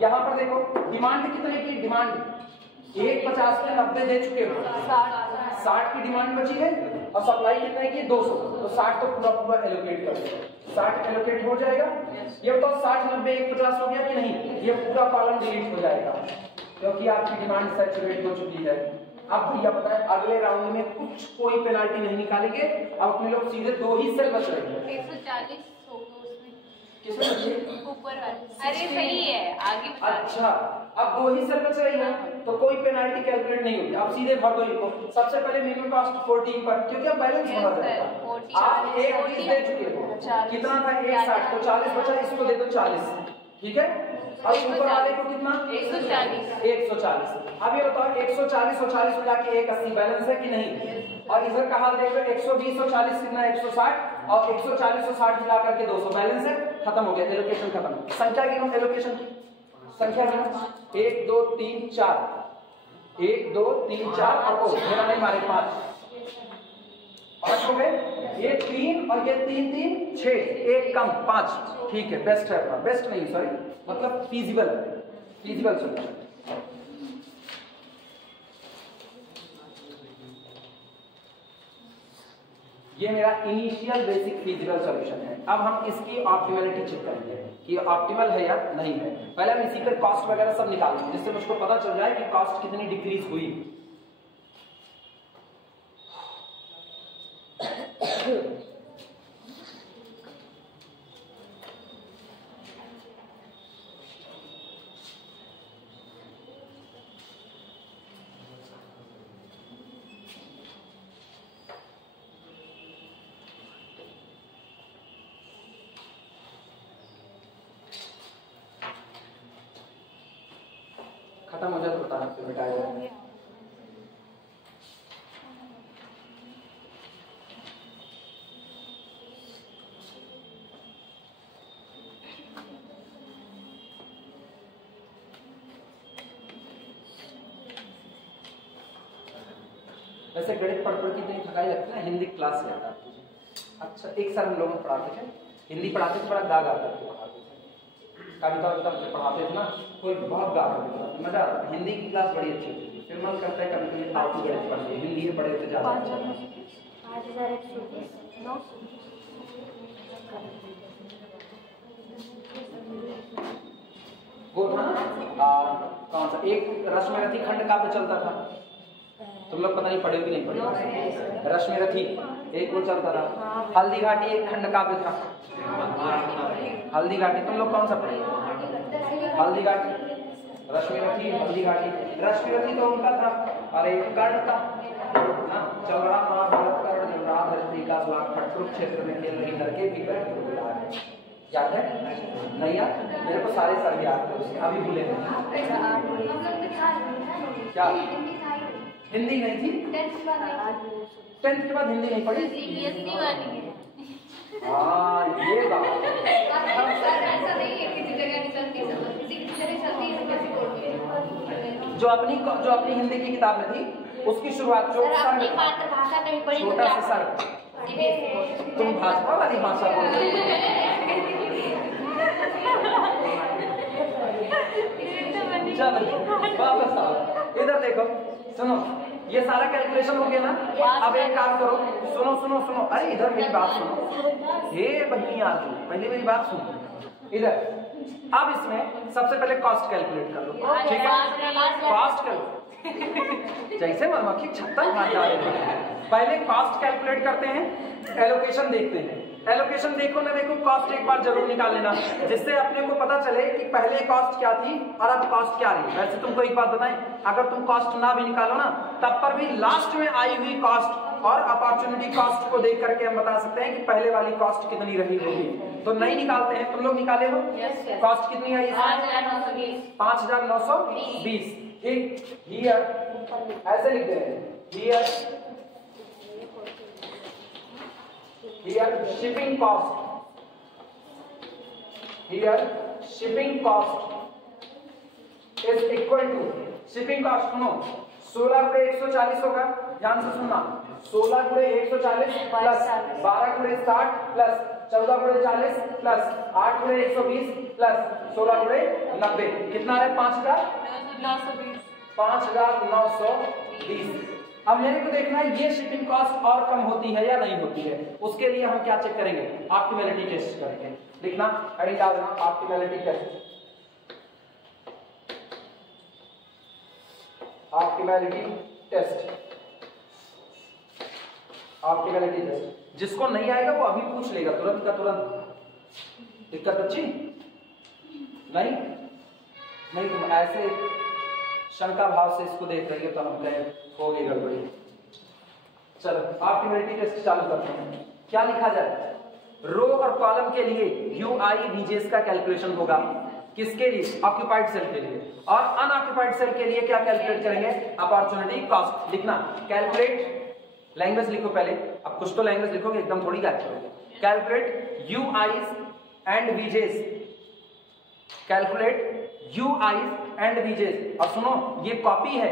यहाँ पर देखो डिमांड कितने की? डिमांड 150 पे 90 दे चुके हो, 60 की डिमांड बची है, और सप्लाई कितने की? 200। तो 60 तो पूरा पूरा एलोकेट कर दो। 60 एलोकेट हो जाएगा। ये बताओ 60 90 150 हो गया कि नहीं? ये पूरा कॉलम डिलीट हो जाएगा, क्योंकि आपकी डिमांड सैचुरेट हो चुकी है। अब भैया बताएं अगले राउंड में कुछ कोई पेनाल्टी नहीं निकालेंगे। अब अपने लोग सीधे 2 ही सेल बच रहे हैं। 140 होगा उसमें, किसमें? ऊपर वाले। अरे सही है, आगे बता। अच्छा, अब 2 ही सेल बच रही है, तो कोई पेनाल्टी कैलकुलेट नहीं होगी। अब सीधे भर दो इनको। सबसे पहले मिनिमम कॉस्ट 14 पर, क्योंकि अब बैलेंस भरा जाएगा। आप 1 20 दे चुके हो, कितना था? 160, तो 40 बचा, इसको दे दो 40, ठीक है। और ऊपर वाले को कितना 140। अब ये बताओ 140 और 40 मिला के 180 बैलेंस है कि नहीं। और इधर का हाल देख लो 120 और 40 कितना 160 और 140 और 60 मिला करके 200 बैलेंस है। खत्म हो गया, एलोकेशन खत्म। संख्या गिनो, एलोकेशन की संख्या गिनो 1 2 3 4 1 2 3 4 और मेरा नहीं मारे 5 हो गए। ये 3 और ये 3 3 6 एक कम 5। ठीक है, बेस्ट है, बेस्ट नहीं सॉरी मतलब फीजिबल है, फीजिबल सोल्यूशन। ये मेरा इनिशियल बेसिक फीजिबल सॉल्यूशन है। अब हम इसकी ऑप्टिमलिटी चेक करेंगे कि ऑप्टिमल है या नहीं है। पहले हम इसी पे कॉस्ट वगैरह सब निकालेंगे जिससे मुझको पता चल जाए कि कॉस्ट कितनी डिक्रीज हुई। खत्म हो जाए तो बताना फिर मिटाया जाए। वैसे गणित पढ़ के इतनी थकाई लगती है, हिंदी क्लास से आता है। अच्छा एक साल हम लोगों को पढ़ाते थे, हिंदी पढ़ाते थे, बड़ा गा गा करके पढ़ाते थे। कविता पढ़ाते थे ना, कोई बहुत गा करके मजा आता। हिंदी की क्लास बड़ी अच्छी होती है। फिर मन करता है कभी कभी फालतू गणित पढ़ते, हिंदी में पढ़े तो ज्यादा अच्छा है। वो था कौन सा एक रश्मिरथी खंड काव्य चलता था, तुम लोग पता नहीं पढ़े भी नहीं पढ़े। रश्मिरथी एक वो चलता था। हल्दी घाटी एक खंड काव्य था। हल्दी घाटी तुम लोग कौन सा पढ़े? हल्दी घाटी, रश्मिरथी, हल्दी घाटी। रश्मिरथी तो उनका था और एक कर्ण था ना, चल रहा महाभारत कर्ण, चल रहा धरती का लाख खट्टू क्षेत्र में खेल रही लड़के भी याद है? नहीं याद? मेरे को सारे सर याद थे उसके, अभी भूले नहीं। क्या हिंदी नहीं थी? 10th के बाद हिंदी नहीं पढ़ी? हाँ ये बात जो अपनी हिंदी की किताब में थी उसकी शुरुआत छोटा सा सर। तुम भाजपा वाली भाषा बोल रहे चलो वापस आओ, इधर देखो, सुनो ये सारा कैलकुलेशन हो गया ना। अब एक काम करो, सुनो सुनो सुनो, अरे इधर मेरी बात सुनो, हे बहनी आदमी पहले मेरी बात सुनो इधर। अब इसमें सबसे पहले कॉस्ट कैलकुलेट कर लो, ठीक है? कॉस्ट कर जैसे मधुमक्खी छत्ता खा जा रहे हैं। पहले कॉस्ट कैलकुलेट करते हैं, एलोकेशन देखते हैं। एलोकेशन देखो ना देखो, कॉस्ट एक बार जरूर निकाल लेना जिससे अपने को पता चले कि पहले कॉस्ट क्या थी और अब कॉस्ट क्या रही। वैसे तुमको एक बात बताएं, अगर तुम कॉस्ट ना भी निकालो ना तब पर भी लास्ट में आई हुई कॉस्ट और अपॉर्चुनिटी कॉस्ट को देख करके हम बता सकते हैं कि पहले वाली कॉस्ट कितनी रही होगी। तो नहीं निकालते हैं, तुम लोग निकाले हो? कॉस्ट कितनी आई? 5920। ठीक, हियर ऐसे लिख दे रहे हैं, here shipping cost is equal to shipping cost। सुनो 16 गुणे 140 होगा, ध्यान से सुनना। 16 गुणे 140 प्लस 12 गुणे 60 प्लस 14 गुणे 40 प्लस 8 गुणे 120 प्लस 16 गुणे 90 कितना है? 5920। अब मेरे को देखना है ये शिपिंग कॉस्ट और कम होती है या नहीं होती है। उसके लिए हम क्या चेक करेंगे? ऑप्टिमैलिटी टेस्ट करेंगे। लिखना हेडिंग डाल देना, optimality test. Optimality test, optimality test. जिसको नहीं आएगा वो अभी पूछ लेगा तुरंत का तुरंत। दिक्कत अच्छी नहीं? नहीं तुम ऐसे शंका भाव से इसको देख रही है तो हम कहें हो गई गड़बड़ी। चलो ऑप्टिमैलिटी टेस्ट चालू करते हैं। क्या लिखा जाए? रो और कॉलम के लिए UI VJs का कैलकुलेशन होगा। किसके लिए? ऑक्यूपाइड सेल के लिए। और अनऑक्यूपाइड सेल के लिए क्या कैलकुलेट करेंगे? Opportunity cost. लिखना, कैलकुलेट, लैंग्वेज लिखो पहले, अब कुछ तो लैंग्वेज लिखोगे, एकदम थोड़ी गायब करोगे। Calculate UIs and VJs, calculate UIs and VJs. और सुनो, ये कॉपी है,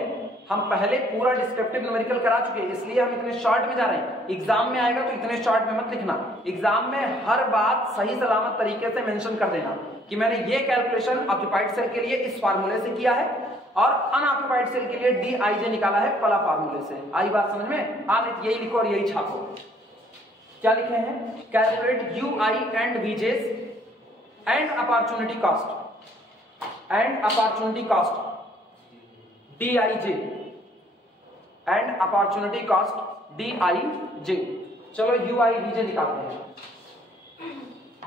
हम पहले पूरा डिस्क्रिप्टिव न्यूमेरिकल करा चुके हैं, इसलिए हम इतने शॉर्ट में जा रहे हैं। एग्जाम में आएगा तो इतने शॉर्ट में मत लिखना, एग्जाम में हर बात सही सलामत तरीके से मेंशन कर देना कि मैंने ये कैलकुलेशन ऑक्यूपाइड सेल के लिए इस फार्मूले से किया है और अनऑक्यूपाइड सेल के लिए डीआईजे निकाला है फला फार्मूले से। आई बात समझ में? आप यही लिखो और यही छापो। क्या लिखे हैं? Calculate UI and VJs and opportunity cost, and opportunity cost DIJ, and opportunity cost DIJ. चलो यूआई वीजे निकालते हैं।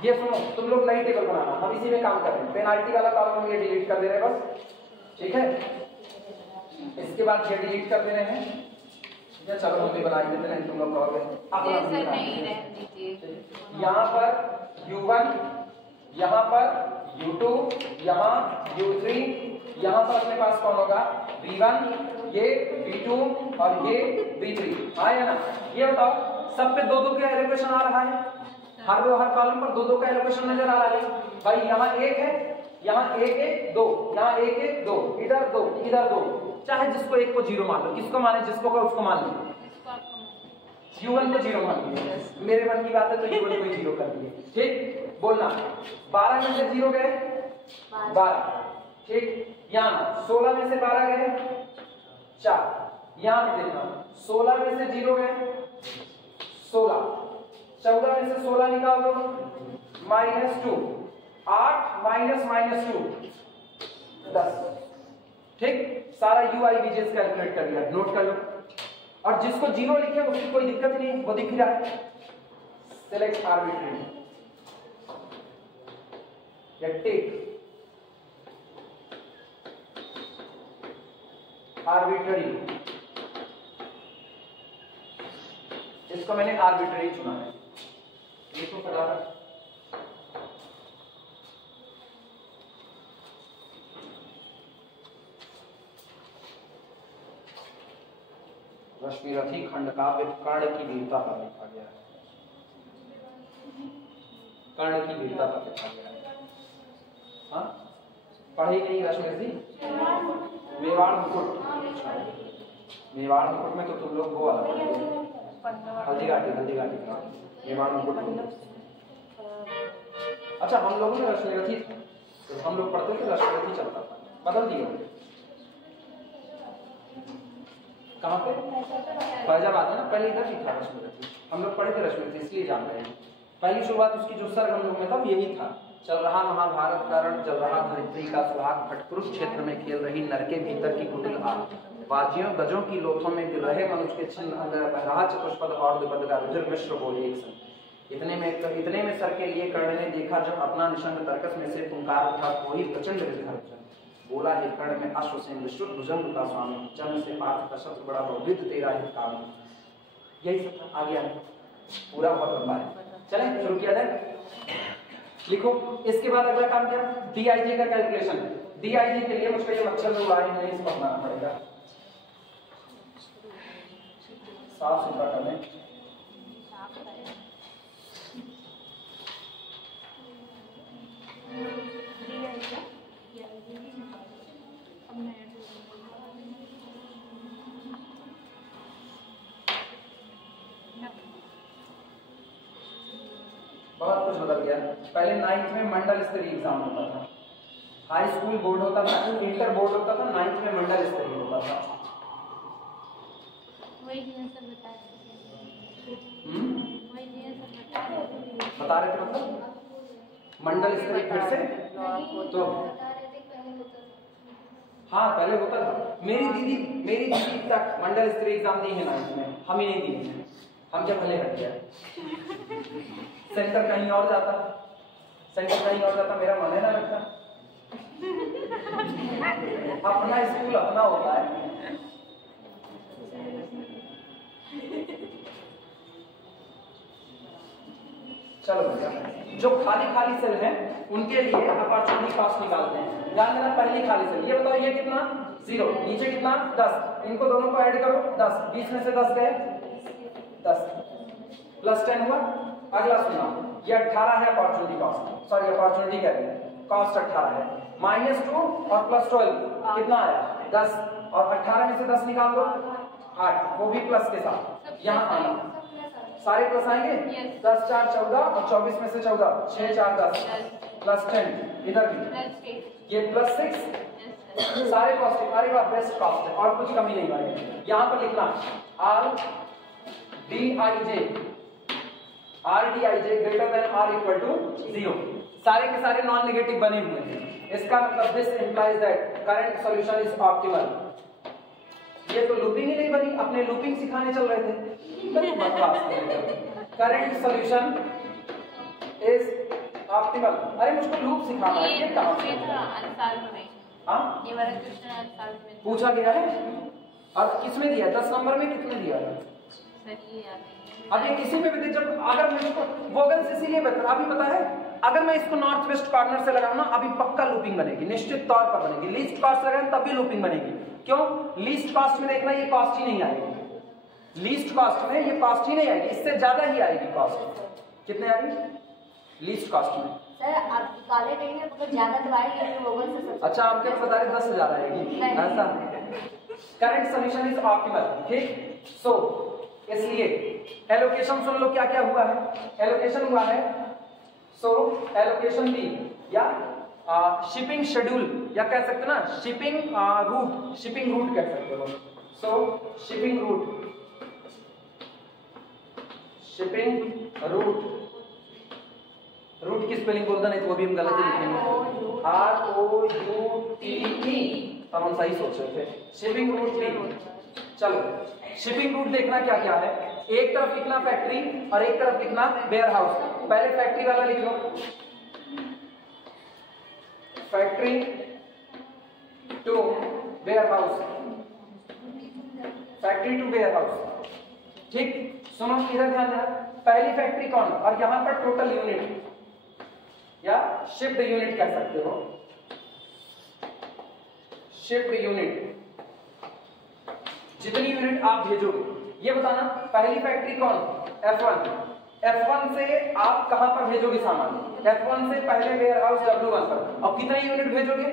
ये सुनो, तुम लोग नई टेबल बनाना, हम इसी में काम कर रहे हैं। पेनाल्टी वाला कॉलम हम ये डिलीट कर दे रहे हैं बस, ठीक है? इसके बाद ये डिलीट कर दे रहे हैं, ठीक है? चलो हम भी बना देते हैं, तुम लोग कहोगे यहाँ पर U1, यहाँ पर U2, यहाँ U3, यहाँ पर अपने पास कौन होगा? V1, ये V2 और ये V3। हाँ या ना? ये बताओ, सब पे दो दो का एलोकेशन आ रहा है, हर कॉलम पर दो दो का एलोकेशन नजर आ रहा है भाई। यहाँ एक है, यहाँ एक एक दो, यहाँ एक एक दो, इधर दो, इधर दो। चाहे जिसको एक को जीरो मान लो, किसको माने? जिसको का उसको मान लो। U1 को जीरो मान लिया, मेरे मन की बात है तो U1 को जीरो कर दिए, ठीक? बोलना 12 में से जीरो गए 12, ठीक? यहाँ 16 में से 12 गए 4, यहाँ पे देखना 16 में से जीरो गए 16, 14 में से 16 निकाल दो -2, 8 -2 10, ठीक? सारा यूआई वीजेस कैलकुलेट कर दिया, नोट कर लो। और जिसको जीरो लिखे उसकी कोई दिक्कत नहीं, वो दिख रहा है। सेलेक्ट आर्बिट्रेरी या टेक आर्बिट्रेरी, इसको मैंने आर्बिट्रेरी चुना है। इसको फटाफट रश्मिरथी खंड काव्य कर्ण की वीरता पर लिखा गया है, कर्ण की वीरता पर लिखा गया है। हाँ, पढ़ी नहीं रश्मिरथी? मेवाड़ मुकुट, मेवाड़ मुकुट में तो तुम लोग वो वाला हल्दी घाटी मेवाड़ मुकुट। अच्छा, हम लोगों ने रश्मिरथी, तो हम लोग पढ़ते थे रश्मिरथी चलता था, बदल दिया। कहाँ पे? फैजाबाद में ना, पहले इधर ही था रश्मिरथी, हम लोग पढ़े थे रश्मिरथी, इसलिए जान रहे हैं। पहली शुरुआत उसकी जो सर्ग हम लोग में था यही था। चल रहा महाभारत का रण, चल रहा धरित्री का सुहाग, खटकुरुष क्षेत्र में खेल रही नर के भीतर की कुटिल आग, बाजियों गजों की लोथों में गिर रहे मनुष्य के छिन्न अंदर रहा चतुष्पद और द्विपद का रुधिर मिश्र बोले एक संग। इतने में सर के लिए कर्ण ने देखा जब अपना निशंग तर्कस में से पुकार उठा कोई प्रचंड विधर्जन, बोला हे कर्ण में अश्वसेन विश्व भुजंग का स्वामी, जन्म से पार्थ का शत्रु बड़ा बहुविध तेरा हित काम। यही सब था, आगे आगे पूरा बहुत लंबा है। चलें शुरू किया जाए। लिखो, इसके बाद अगला काम क्या? डीआईजे का कैलकुलेशन। डीआईजे के लिए मुझको ये मच्छर जो लाइन है इसको अपनाना पड़ेगा, साफ सुथरा कर लें। बहुत कुछ बदल गया। पहले 9th में मंडल स्तरीय एग्जाम होता था, हाई स्कूल बोर्ड होता था, इंटर बोर्ड होता था, 9th में मंडल स्तरीय होता था। बता रहे थे मतलब मंडल स्तरीय फिर से तो हाँ पहले होता था। मेरी दीदी तक मंडल स्तरीय एग्जाम दी है 9th में, हम ही नहीं दिए हैं, हम क्या भले हट गया। सेंटर कहीं और जाता, मेरा मन है ना लगता। अपना स्कूल अपना होता है। चलो भैया जो खाली खाली सेल हैं उनके लिए अपॉर्चुनिटी कॉस्ट निकालते हैं। ध्यान देना, पहली खाली सेल, ये बताओ ये कितना 0, नीचे कितना 10, इनको दोनों को ऐड करो 10, 20 में से 10 गए 10 प्लस 10 हुआ। अगला सुना, ये 18 है अपॉर्चुनिटी कॉस्ट, सॉरी अपॉर्चुनिटी कह रहे हैं, कॉस्ट 18 है, -2 और +12 कितना आया 10, और 18 में से 10 निकाल दो 8, वो भी प्लस के साथ। यहाँ आना सारे प्लस आएंगे, 10 4 14 और 24 में से 14, 6 4 10 प्लस 10, इधर भी ये +6, सारे कॉस्ट। अरे वाह, बेस्ट कॉस्ट है और कुछ कमी नहीं भाई। यहाँ पर लिखना RDIJ greater than R equal to 0, सारे के सारे नॉन नेगेटिव बने हुए हैं। इसका मतलब this implies that current solution is optimal. ये तो लूपिंग ही नहीं बनी, अपने लूपिंग सिखाने चल रहे थे। Current solution is optimal. अरे मुझको लूप सिखाना है, ये कहां से हाँ ये वाला क्वेश्चन पूछा गया है और किसमें दिया, 10 नंबर में किसमें दिया है? अब ये किसी में भी दे, जब अगर मैं इसको वोगल्स इसीलिए अभी पता है, अगर मैं इसको नॉर्थ वेस्ट कॉर्नर से लगाऊं ना अभी पक्का लूपिंग बनेगी, निश्चित तौर पर बनेगी। लीस्ट कॉस्ट लगाएं तब भी लूपिंग बनेगी। क्यों? लीस्ट कॉस्ट में देखना ये कॉस्ट ही नहीं आएगी, लीस्ट कॉस्ट में ये कॉस्ट ही नहीं आएगी, इससे ज्यादा ही आएगी कॉस्ट। कितने आएगी लीस्ट कॉस्ट में? सर आप काले कहेंगे तो ज्यादा तो आएगी वोगल से। अच्छा आपके बता रहे 10,000 आएगी ऐसा। करंट सॉल्यूशन इज ऑप्टिमल, ठीक। सो इसलिए एलोकेशन सुन लो क्या क्या हुआ है। एलोकेशन हुआ है, सो एलोकेशन बी या शिपिंग शेड्यूल या कह सकते ना शिपिंग रूट, शिपिंग रूट कह सकते हो। So shipping route, shipping route, route की स्पेलिंग बोलता नहीं तो वो भी हम गलत ही लिखेंगे, ROUTE, तब हम सही सोच रहे थे। शिपिंग रूट भी, चलो शिपिंग रूट देखना क्या क्या है। एक तरफ लिखना फैक्ट्री और एक तरफ लिखना वेयर हाउस। पहले फैक्ट्री वाला लिख लो, factory to warehouse, factory to warehouse, ठीक। सुनो इधर ध्यान देना, पहली फैक्ट्री कौन, और यहां पर टोटल यूनिट या शिफ्ट यूनिट कह सकते हो, शिफ्ट यूनिट, जितनी यूनिट आप भेजोगे। ये बताना पहली फैक्ट्री कौन, F1, F1 से आप कहां पर भेजोगे सामान, F1 से पहले वेयर हाउस W1 पर, और कितने यूनिट भेजोगे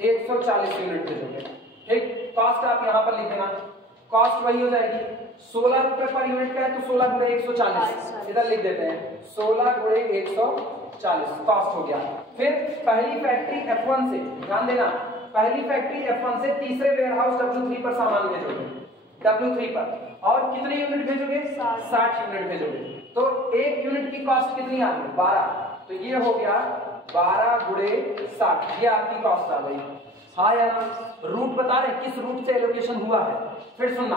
140 यूनिट भेजोगे, ठीक। कॉस्ट आप यहां पर लिख देना, कॉस्ट वही हो जाएगी 16 रुपए पर यूनिट का है तो 16 गुणे 140 इधर लिख देते हैं, 16 गुणे 140 कॉस्ट हो गया। फिर पहली फैक्ट्री F1 से, ध्यान देना पहली फैक्ट्री F1 से तीसरे वेयर हाउस W3 पर सामान भेजोगे, W3 पर, और कितने यूनिट भेजोगे 60 यूनिट भेजोगे, तो एक यूनिट की कॉस्ट कितनी आ गई 12, तो ये हो गया 12 गुणे 60, ये आपकी कॉस्ट आ गई। हाँ या ना? रूट बता रहे किस रूट से एलोकेशन हुआ है। फिर सुनना,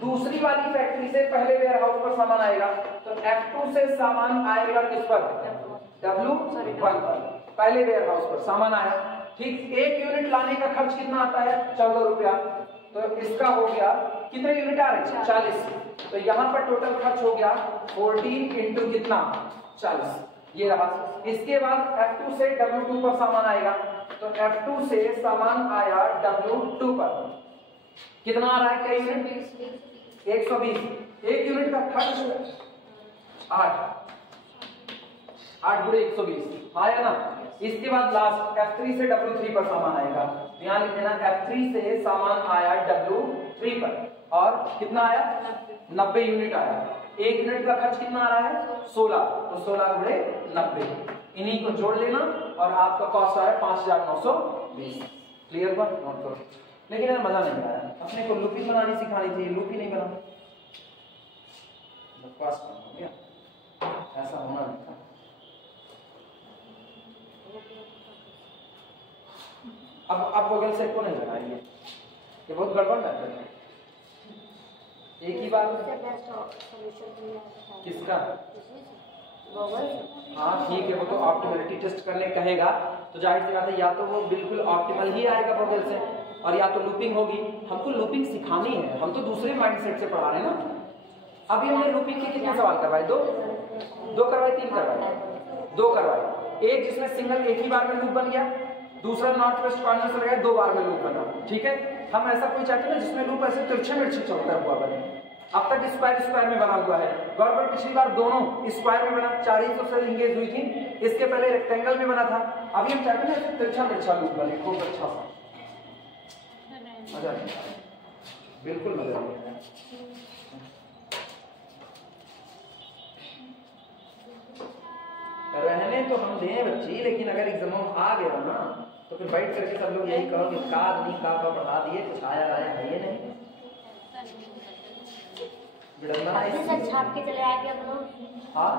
दूसरी वाली फैक्ट्री से पहले वेयर हाउस पर सामान आएगा तो F2 से सामान आएगा किस पर, W1 पर, पहले वेयर हाउस पर सामान आया, ठीक। एक यूनिट लाने का खर्च कितना आता है 14 रुपया, तो इसका हो गया कितने यूनिट आ रहे 40, तो यहाँ पर टोटल खर्च हो गया 14 इंटू कितना 40, ये रहा। इसके बाद F2 से W2 पर सामान आएगा तो F2 से सामान आया W2 पर, कितना आ रहा है कई यूनिट 120, एक यूनिट का खर्च 8 गुणे 120, हाँ या ना। इसके बाद लास्ट F3 से W3 पर सामान आएगा, यहाँ लिख देना F3 से सामान आया W3 पर, और कितना आया 90 यूनिट आया, एक यूनिट का खर्च कितना आ रहा है 16, तो 16 गुणे 90, इन्हीं को जोड़ लेना और आपका कॉस्ट आया 5920। क्लियर हुआ? नोट करो। लेकिन यार मजा नहीं आया, अपने को लूपिंग बनानी सिखानी थी, लूप ही नहीं बना, बकवास हो गया, ऐसा होना नहीं था। अब गूगल से को नहीं लगाएंगे, ये बहुत गड़बड़ लगता है। एक ही बात किसका, हाँ ठीक है, वो तो ऑप्टिमलिटी टेस्ट करने कहेगा तो जाहिर सी बात है या तो वो बिल्कुल ऑप्टिमल ही आएगा गूगल से, और या तो लूपिंग होगी। हमको लूपिंग सिखानी है, हम तो दूसरे माइंडसेट से पढ़ा रहे हैं ना। अभी हमने लूपिंग के कितने सवाल करवाए, 2 करवाए 3 करवाए, 2 करवाए, एक जिसमें सिंगल एक ही बार में लूप बन गया, दूसरा नॉर्थ वेस्ट कॉर्नर से लगाए 2 बार में लूप बना। ठीक है, हम ऐसा कोई चाहते हैं ना जिसमें लूप ऐसे तिरछे मिर्ची चलता हुआ बने। अब तक स्क्वायर स्क्वायर में बना हुआ है, गौरव पिछली बार दोनों स्क्वायर में बना, 400 सेल इंगेज हुई थी, इसके पहले रेक्टेंगल में बना था, अभी हम चाहते हैं ना तिरछा मिर्चा लूप बने, खूब अच्छा सा मजा बिल्कुल मजा आएगा। रहने तो हम दें बच्ची, लेकिन अगर एग्जाम में आ गया ना तो फिर बैठ करके सब लोग यही कहो कि का नहीं का पढ़ा दिए, कुछ आया है ये नहीं अपने सर छाप के चले आएंगे हम लोग। हाँ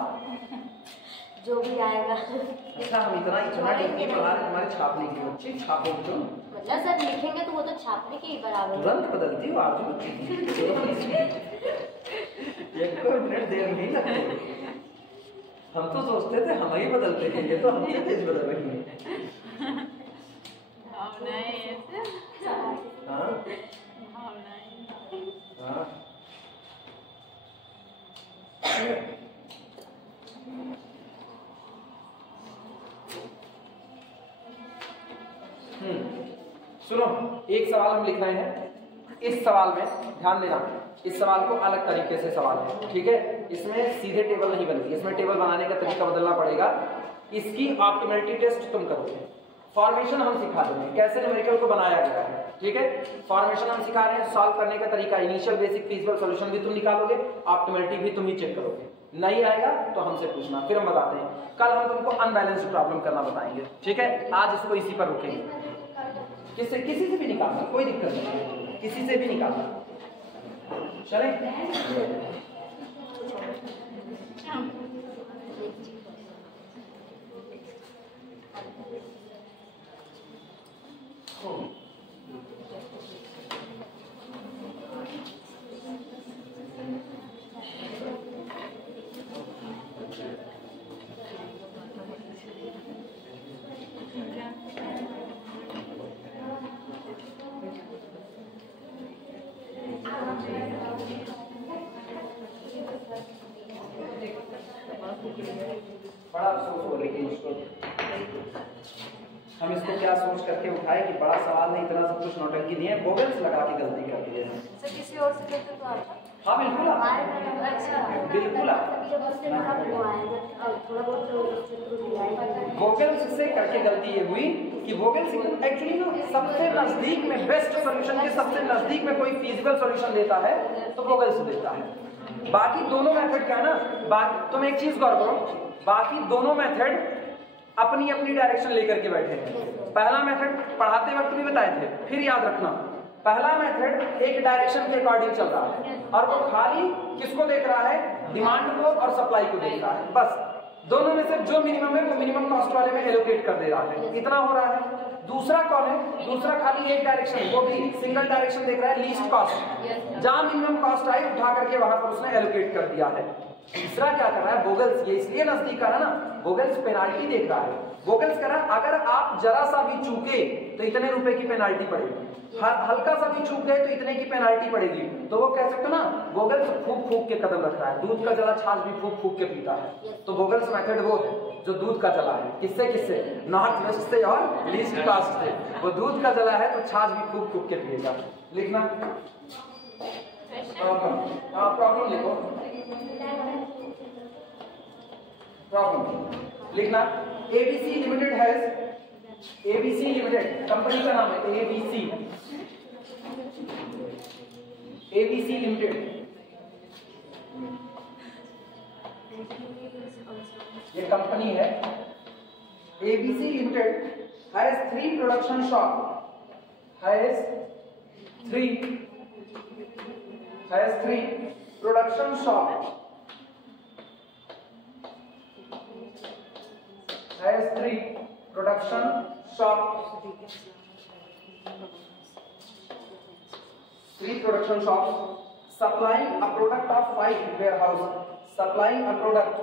जो भी आएगा। अच्छा, हम इतना डीपली पढ़ा रहे तुम्हारे छापने की बच्ची, छापो तो मतलब सर लिखेंगे तो वो तो छापने के ही बराबर तुरंत बदलती हो आप एक मिनट देर नहीं लगती। हम तो सोचते थे हम ही बदलते हैं, ये तो हमसे तेज बदल रही है। हाँ हाँ सुनो, एक सवाल हम लिख रहे हैं, इस सवाल में ध्यान देना, इस सवाल को अलग तरीके से सवाल है, ठीक है, इसमें सीधे टेबल नहीं बनती, इसमें टेबल बनाने का तरीका बदलना पड़ेगा। इसकी ऑप्टिमलिटी टेस्ट तुम करोगे, फॉर्मेशन हम सिखा देंगे कैसे न्यूमेरिकल को बनाया गया है, ठीक है, फॉर्मेशन हम सिखा रहे हैं, सॉल्व करने का तरीका, इनिशियल बेसिक फीजिबल सॉल्यूशन भी तुम निकालोगे, ऑप्टिमलिटी भी तुम ही चेक करोगे, नहीं आएगा तो हमसे पूछना, फिर हम बताते हैं। कल हम तुमको अनबैलेंस्ड प्रॉब्लम करना बताएंगे, ठीक है, आज इसको इसी पर रुकेंगे। किसी से भी निकालना, कोई दिक्कत नहीं, किसी से भी निकालना, चले। बड़ा अफसोस हो, लेकिन हम इसको क्या सोच करके उठाए कि बड़ा सवाल है, इतना सब कुछ नौटंकी नहीं है, वोवेल्स लगा के गलती कर दी है। सर किसी और से करते तो आता? हाँ बिल्कुल बिल्कुल वोवेल्स से करके गलती ये हुई कि वोवेल्स एक्चुअली ना सबसे नजदीक में, बेस्ट सॉल्यूशन के सबसे नजदीक में कोई फिजिबल सॉल्यूशन देता है तो वोवेल्स देता है। बाकी दोनों मेथड क्या है ना, तुम एक चीज गौर करो, बाकी दोनों मेथड अपनी अपनी डायरेक्शन लेकर के बैठे हैं। पहला मेथड पढ़ाते वक्त भी बताए थे, फिर याद रखना, पहला मेथड एक डायरेक्शन के अकॉर्डिंग चल रहा है और वो खाली किसको देख रहा है, डिमांड को और सप्लाई को देख रहा है, बस दोनों में से जो मिनिमम है वो मिनिमम कॉस्ट वाले में एलोकेट कर दे रहा है, इतना हो रहा है। दूसरा कौन है, दूसरा खाली एक डायरेक्शन, वो भी सिंगल डायरेक्शन देख रहा है, लीस्ट कॉस्ट, जहां मिनिमम कॉस्ट आई उठा करके वहां पर उसने एलोकेट कर दिया है। तीसरा क्या कर रहा है, वोगल्स, ये इसलिए नजदीक कर रहा है ना, वोगल्स पेनाल्टी देख रहा है, वोगल्स कह रहा है अगर आप जरा सा भी चूके तो इतने रुपए की पेनाल्टी पड़ेगी, हल्का सा भी चूक गए तो इतने की पेनाल्टी पड़ेगी। तो वो कह सकते हो ना, वोगल्स फूक फूक के कदम रख रहा है, दूध का जला छाछ भी फूक फूक के पीता है, तो वोगल्स मेथड वो है जो दूध का जला है, किससे किससे, नॉर्थ वेस्ट से और लीस्ट कास्ट से, वो दूध का जला है तो छाछ भी फूक फूक के पिएगा। लिखना प्रॉब्लम लिखो, प्रॉब्लम लिखना, ABC limited has, ABC limited company का नाम है, एबीसी, एबीसी लिमिटेड, ये कंपनी है, ABC limited has 3 production shop, has 3 production shop, has 3 production shops, 3 production shops supplying a product of 5 warehouse, supplying a product,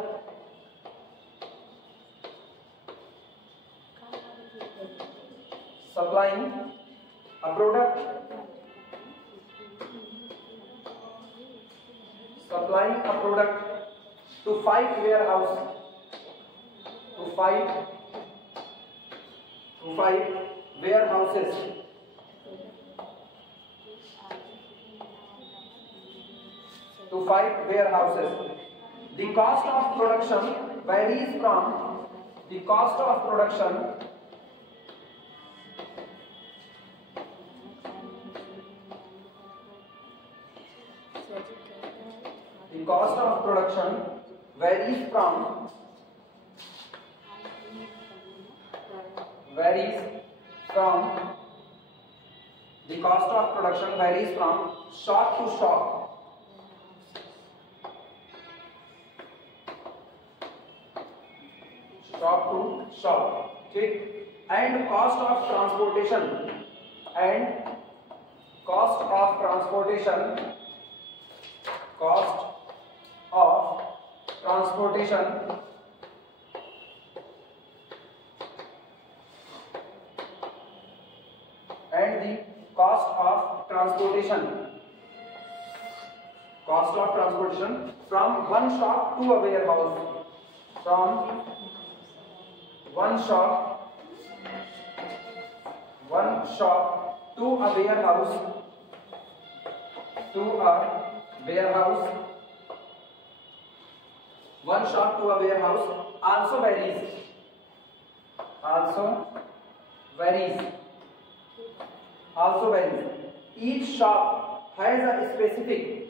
supplying a product, supplying a product to 5 warehouse, to fight warehouses. To fight warehouses. The cost of production varies from the cost of production the cost of production varies from the cost of production varies from shop to shop. Shop to shop, ठीक. And cost of transportation from one shop to a warehouse. From one shop to a warehouse. One shop to a warehouse also varies. Each shop has a specific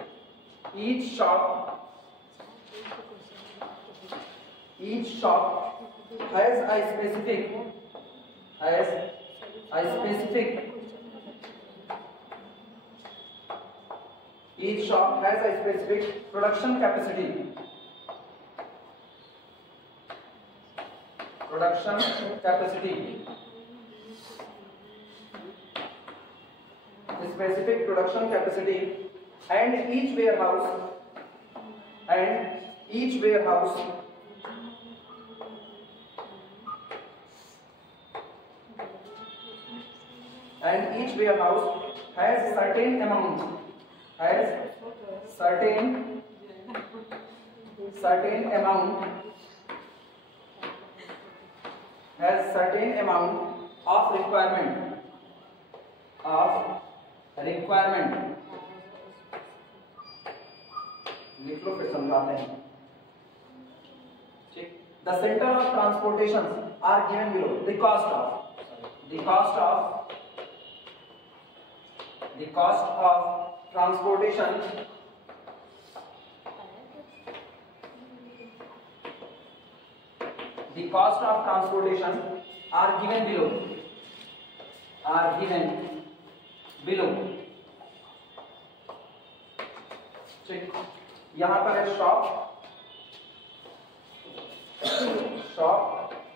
production capacity. Specific production capacity, and each warehouse has certain amount of requirement. लिख लो फिर समझाते हैं, ठीक. The center of transportation are given below. The cost of transportation are given below. ठीक. यहां पर है shop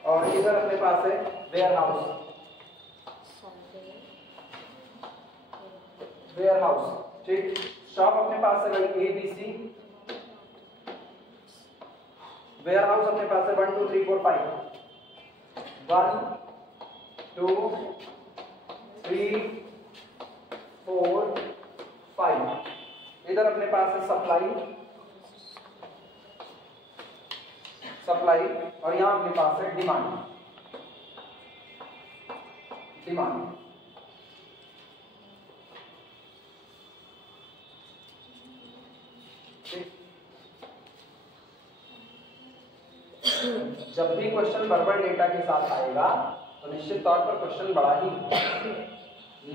और इधर अपने पास है वेयरहाउस, ठीक. शॉप अपने पास है भाई ABC, वेयरहाउस अपने पास है 1 2 3 4 5 1 2 3 4 5. इधर अपने पास है सप्लाई और यहां अपने पास है डिमांड. जब भी क्वेश्चन वर्बल डेटा के साथ आएगा तो निश्चित तौर पर क्वेश्चन बड़ा ही.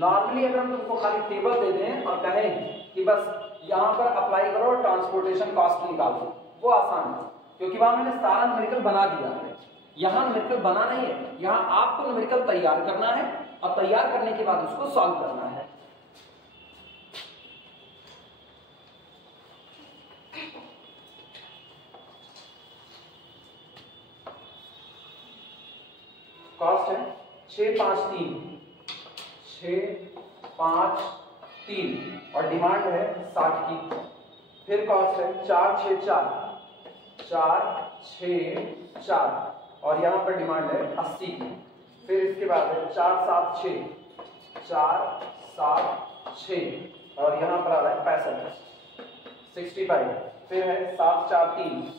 नॉर्मली अगर हम तुमको खाली टेबल दे दें और कहें कि बस यहां पर अप्लाई करो और ट्रांसपोर्टेशन कॉस्ट निकाल दो, वो आसान है क्योंकि वहां मैंने सारा न्यूमेरिकल बना दिया है. यहां न्यूमेरिकल बना नहीं है, यहां आपको न्यूमेरिकल तैयार करना है और तैयार करने के बाद उसको सॉल्व करना है. कॉस्ट है 653 और डिमांड है 60 की. फिर कॉस्ट है 464 और यहाँ पर डिमांड है 80 की. फिर इसके बाद है 476 और यहाँ पर आ रहा है 65. फिर है 743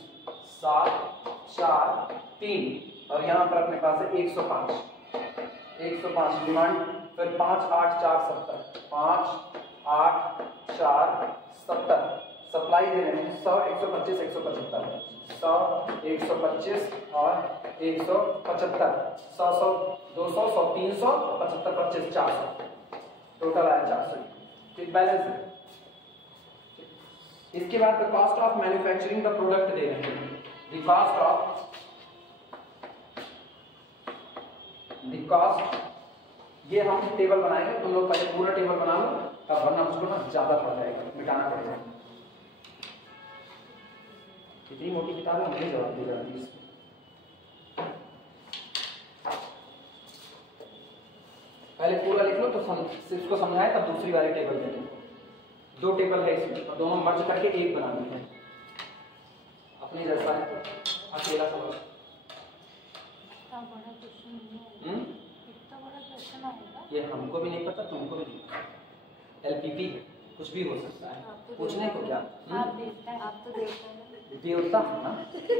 और यहाँ पर अपने पास है 105 डिमांड। फिर 5 8 4 70 5 8 4 70 सप्लाई दे रहे हैं 100 125 175 100 125 और 175 100 100 200 100 300 75 25 400 टोटल आया 400। ठीक बैलेंस है। इसके बाद the cost of manufacturing the product दे रहे हैं। द कॉस्ट ये हम टेबल बनाएंगे, तुम लोग पहले पूरा टेबल बना लो तब, वरना मुझको ना ज्यादा पड़ जाएगा, मिटाना पड़ेगा। कितनी मोटी किताब है, मुझे जवाब दी जाती है। पहले पूरा लिख लो तो इसको समझाए तब दूसरी वाली टेबल दे दो। 2 टेबल है इसमें और दोनों मर्ज करके एक बना देते हैं। अपनी जैसा है अकेला समझ। ये हमको भी नहीं पता, तुमको भी नहीं पता। LPP कुछ भी हो सकता है, पूछने को क्या। आप तो देवता है ना,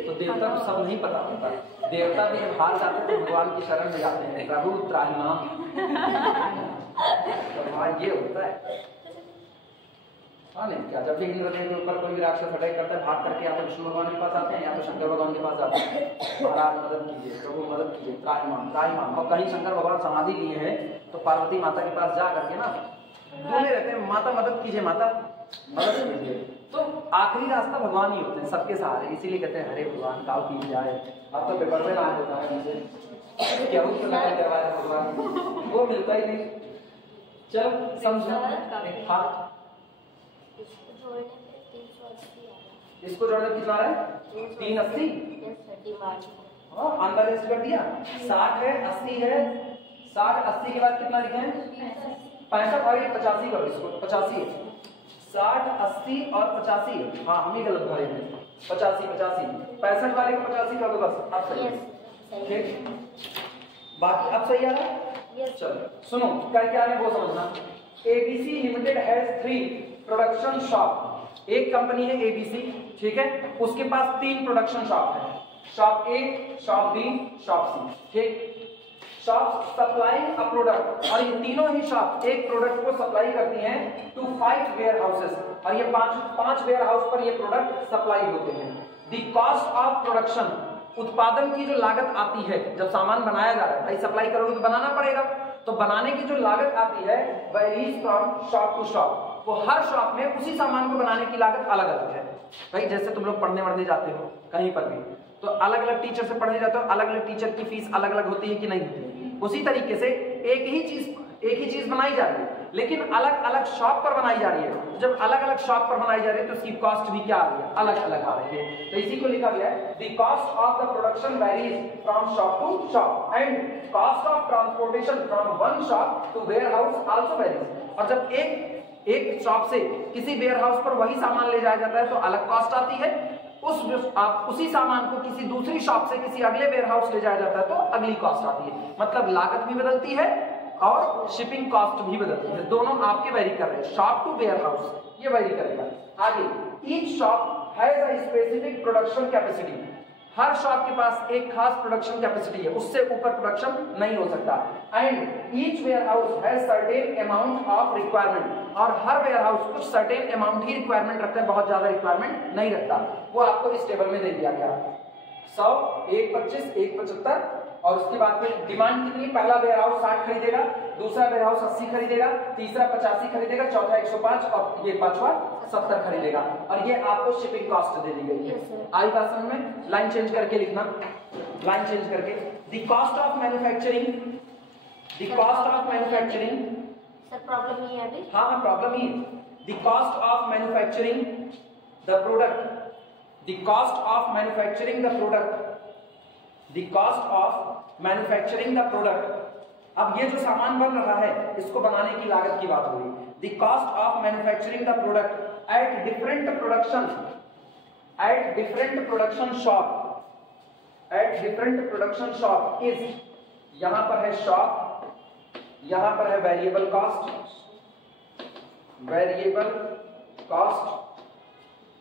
तो देवता को सब नहीं पता होता। देवता भी जब हार जाते हैं तो भगवान की शरण में जाते हैं, प्रभु त्राहिमाम। तो ये होता है। हाँ नहीं क्या, जब भी इंद्रदेव के ऊपर कोई भी राक्षस अटैक करता है, भाग करके या तो विष्णु भगवान के पास आते हैं या तो शंकर भगवान के पास आते हैं, महाराज मदद कीजिए, प्रभु मदद कीजिए, त्राहिमाम त्राहिमाम। और कहीं शंकर भगवान समाधि लिए हैं तो पार्वती माता के पास जा करके ना बोले रहते हैं, माता मदद कीजिए, माता मदद कीजिए। तो आखिरी रास्ता भगवान ही होते हैं सबके सहारे, इसीलिए कहते हैं हरे भगवान काव की जाए। अब तो पेपर में नाम होता है मुझे क्या करवा रहे भगवान, वो मिलता ही नहीं। चलो समझो। हाँ इसको जोड़ने कितना आ रहा है 380। हाँ अंदर कर दिया 60 है 80 है। 60 80 के बाद कितना लिखे हैं 65 और 85 करो इसको 85 है। 60 80 और 85 है। हाँ हम ही गलत भरे हैं 85 65 वाले को 85 कर दो बस। अब सही ठीक, बाकी अब सही आ रहा है। चलो सुनो क्या क्या है वो समझना। ABC limited has 3 production shop. एक कंपनी है ABC, ठीक है, उसके पास 3 प्रोडक्शन शॉप है, shop A, shop B, shop C। ठीक, शॉप सप्लाइंग अ प्रोडक्ट, और ये तीनों ही शॉप एक प्रोडक्ट को सप्लाई करती हैं टू 5 वेयर हाउसेस, और ये 5 वेयर हाउस पर ये प्रोडक्ट सप्लाई होते हैं। द कॉस्ट ऑफ प्रोडक्शन, उत्पादन की जो लागत आती है, जब सामान बनाया जा रहा है, भाई सप्लाई करोगे तो बनाना पड़ेगा, तो बनाने की जो लागत आती है varies from shop to shop. वो हर शॉप में उसी सामान को बनाने की लागत अलग अलग है। भाई जैसे तुम लोग पढ़ने जाते हो कहीं पर भी, तो अलग अलग टीचर से पढ़ने जाते हो, अलग अलग टीचर की फीस अलग अलग होती है कि नहीं होती है। उसी तरीके से एक ही चीज बनाई जा रही है, लेकिन अलग अलग शॉप पर बनाई जा रही है। तो जब अलग अलग शॉप पर बनाई जा रही है तो उसकी कॉस्ट भी क्या आ रही है, अलग अलग आ रही है। तो इसी को लिखा गया है the cost of the production varies from shop to shop and cost of transportation from one shop to warehouse also varies. और जब एक शॉप से किसी वेयर हाउस पर वही सामान ले जाया जाता है तो अलग कॉस्ट आती है, उसी सामान को किसी दूसरी शॉप से किसी अगले वेयर हाउस ले जाया जाता है तो अगली कॉस्ट आती है। मतलब लागत भी बदलती है और शिपिंग कॉस्ट भी बदलती है, दोनों आपके वेरी कर रहे हैं। शॉप टू वेयर हाउस ये वेरी करेगा। आगे each shop has a specific production capacity, her shop के पास एक खास प्रोडक्शन कैपेसिटी है, उससे ऊपर प्रोडक्शन नहीं हो सकता। And each warehouse has certain amount of requirement, और हर वेयर हाउस कुछ सर्टेन अमाउंट ही रिक्वायरमेंट रखता है, बहुत ज्यादा रिक्वायरमेंट नहीं रखता। वो आपको इस टेबल में दे दिया गया 100 125 175। और उसके बाद में डिमांड कितनी, पहला वेयर हाउस 60 खरीदेगा, दूसरा वेयर हाउस 80 खरीदेगा, तीसरा 85 खरीदेगा, चौथा 105 और ये पांचवा 70 खरीदेगा। और ये आपको शिपिंग कॉस्ट दे दी गई है। आई बात समझ में? लाइन चेंज करके लिखना, लाइन चेंज करके the cost of manufacturing, the cost of manufacturing. Sir problem ही है अभी? हाँ प्रॉब्लम ही। The cost of manufacturing the product, the cost of manufacturing the product, the cost of manufacturing the product. अब ये जो सामान बन रहा है इसको बनाने की लागत की बात हो रही। The cost of manufacturing the product at different production shop, at different production shop is, यहां पर है शॉप, यहां पर है वेरिएबल कॉस्ट,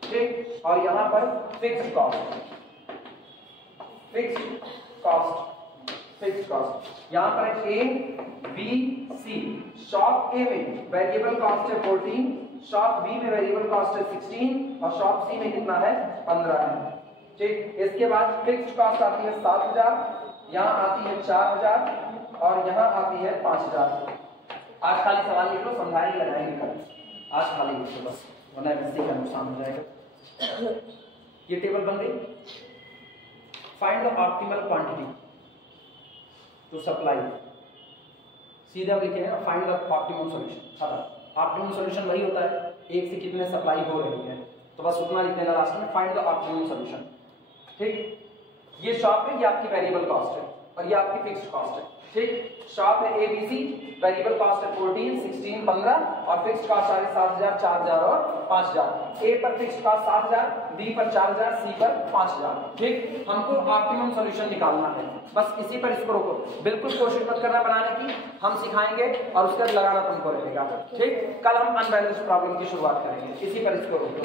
ठीक, और यहां पर fixed cost, fixed cost, fixed cost. यहाँ पर है ए बी सी। शॉप ए में वेरिएबल कॉस्ट है 14, शॉप बी में वेरिएबल कॉस्ट है 16 और शॉप सी में कितना है 15 है। ठीक, इसके बाद फिक्स्ड कॉस्ट आती है 7000, यहाँ आती है 4000 और यहाँ आती है 5000। आज खाली सवाल लिख लो, समझाएंगे लगाएंगे कल, आज खाली लिख लो बस, वरना एमएससी का नुकसान हो जाएगा। ये टेबल बन गई। Find the optimal quantity to supply, सीधे हम लिखे हैं find the optimum solution. Optimum solution वही होता है एक से कितने सप्लाई हो रही है, तो बस उतना लिख देना लास्ट में, फाइंड द ऑप्टिमम सॉल्यूशन। ठीक, ये शॉप है, ये आपकी वेरिएबल कॉस्ट है और ये आपकी फिक्स्ड कॉस्ट है। ठीक, शॉप है ABC, वेरिएबल कॉस्ट है 14, 16, 15 और फिक्स्ड कॉस्ट आ रही 7000, 4000 और 5000। ए पर फिक्स्ड कॉस्ट 7000, बी पर 4000, सी पर 5000। ठीक, हमको ऑप्टिमम सॉल्यूशन निकालना है, बस इसी पर इसको रोको, बिल्कुल कोशिश मत करना बनाने की, हम सिखाएंगे और उसका लगाना तुमको रहेगा। ठीक, कल हम अनबैलेंस्ड प्रॉब्लम की शुरुआत करेंगे, इसी पर इसको रोको।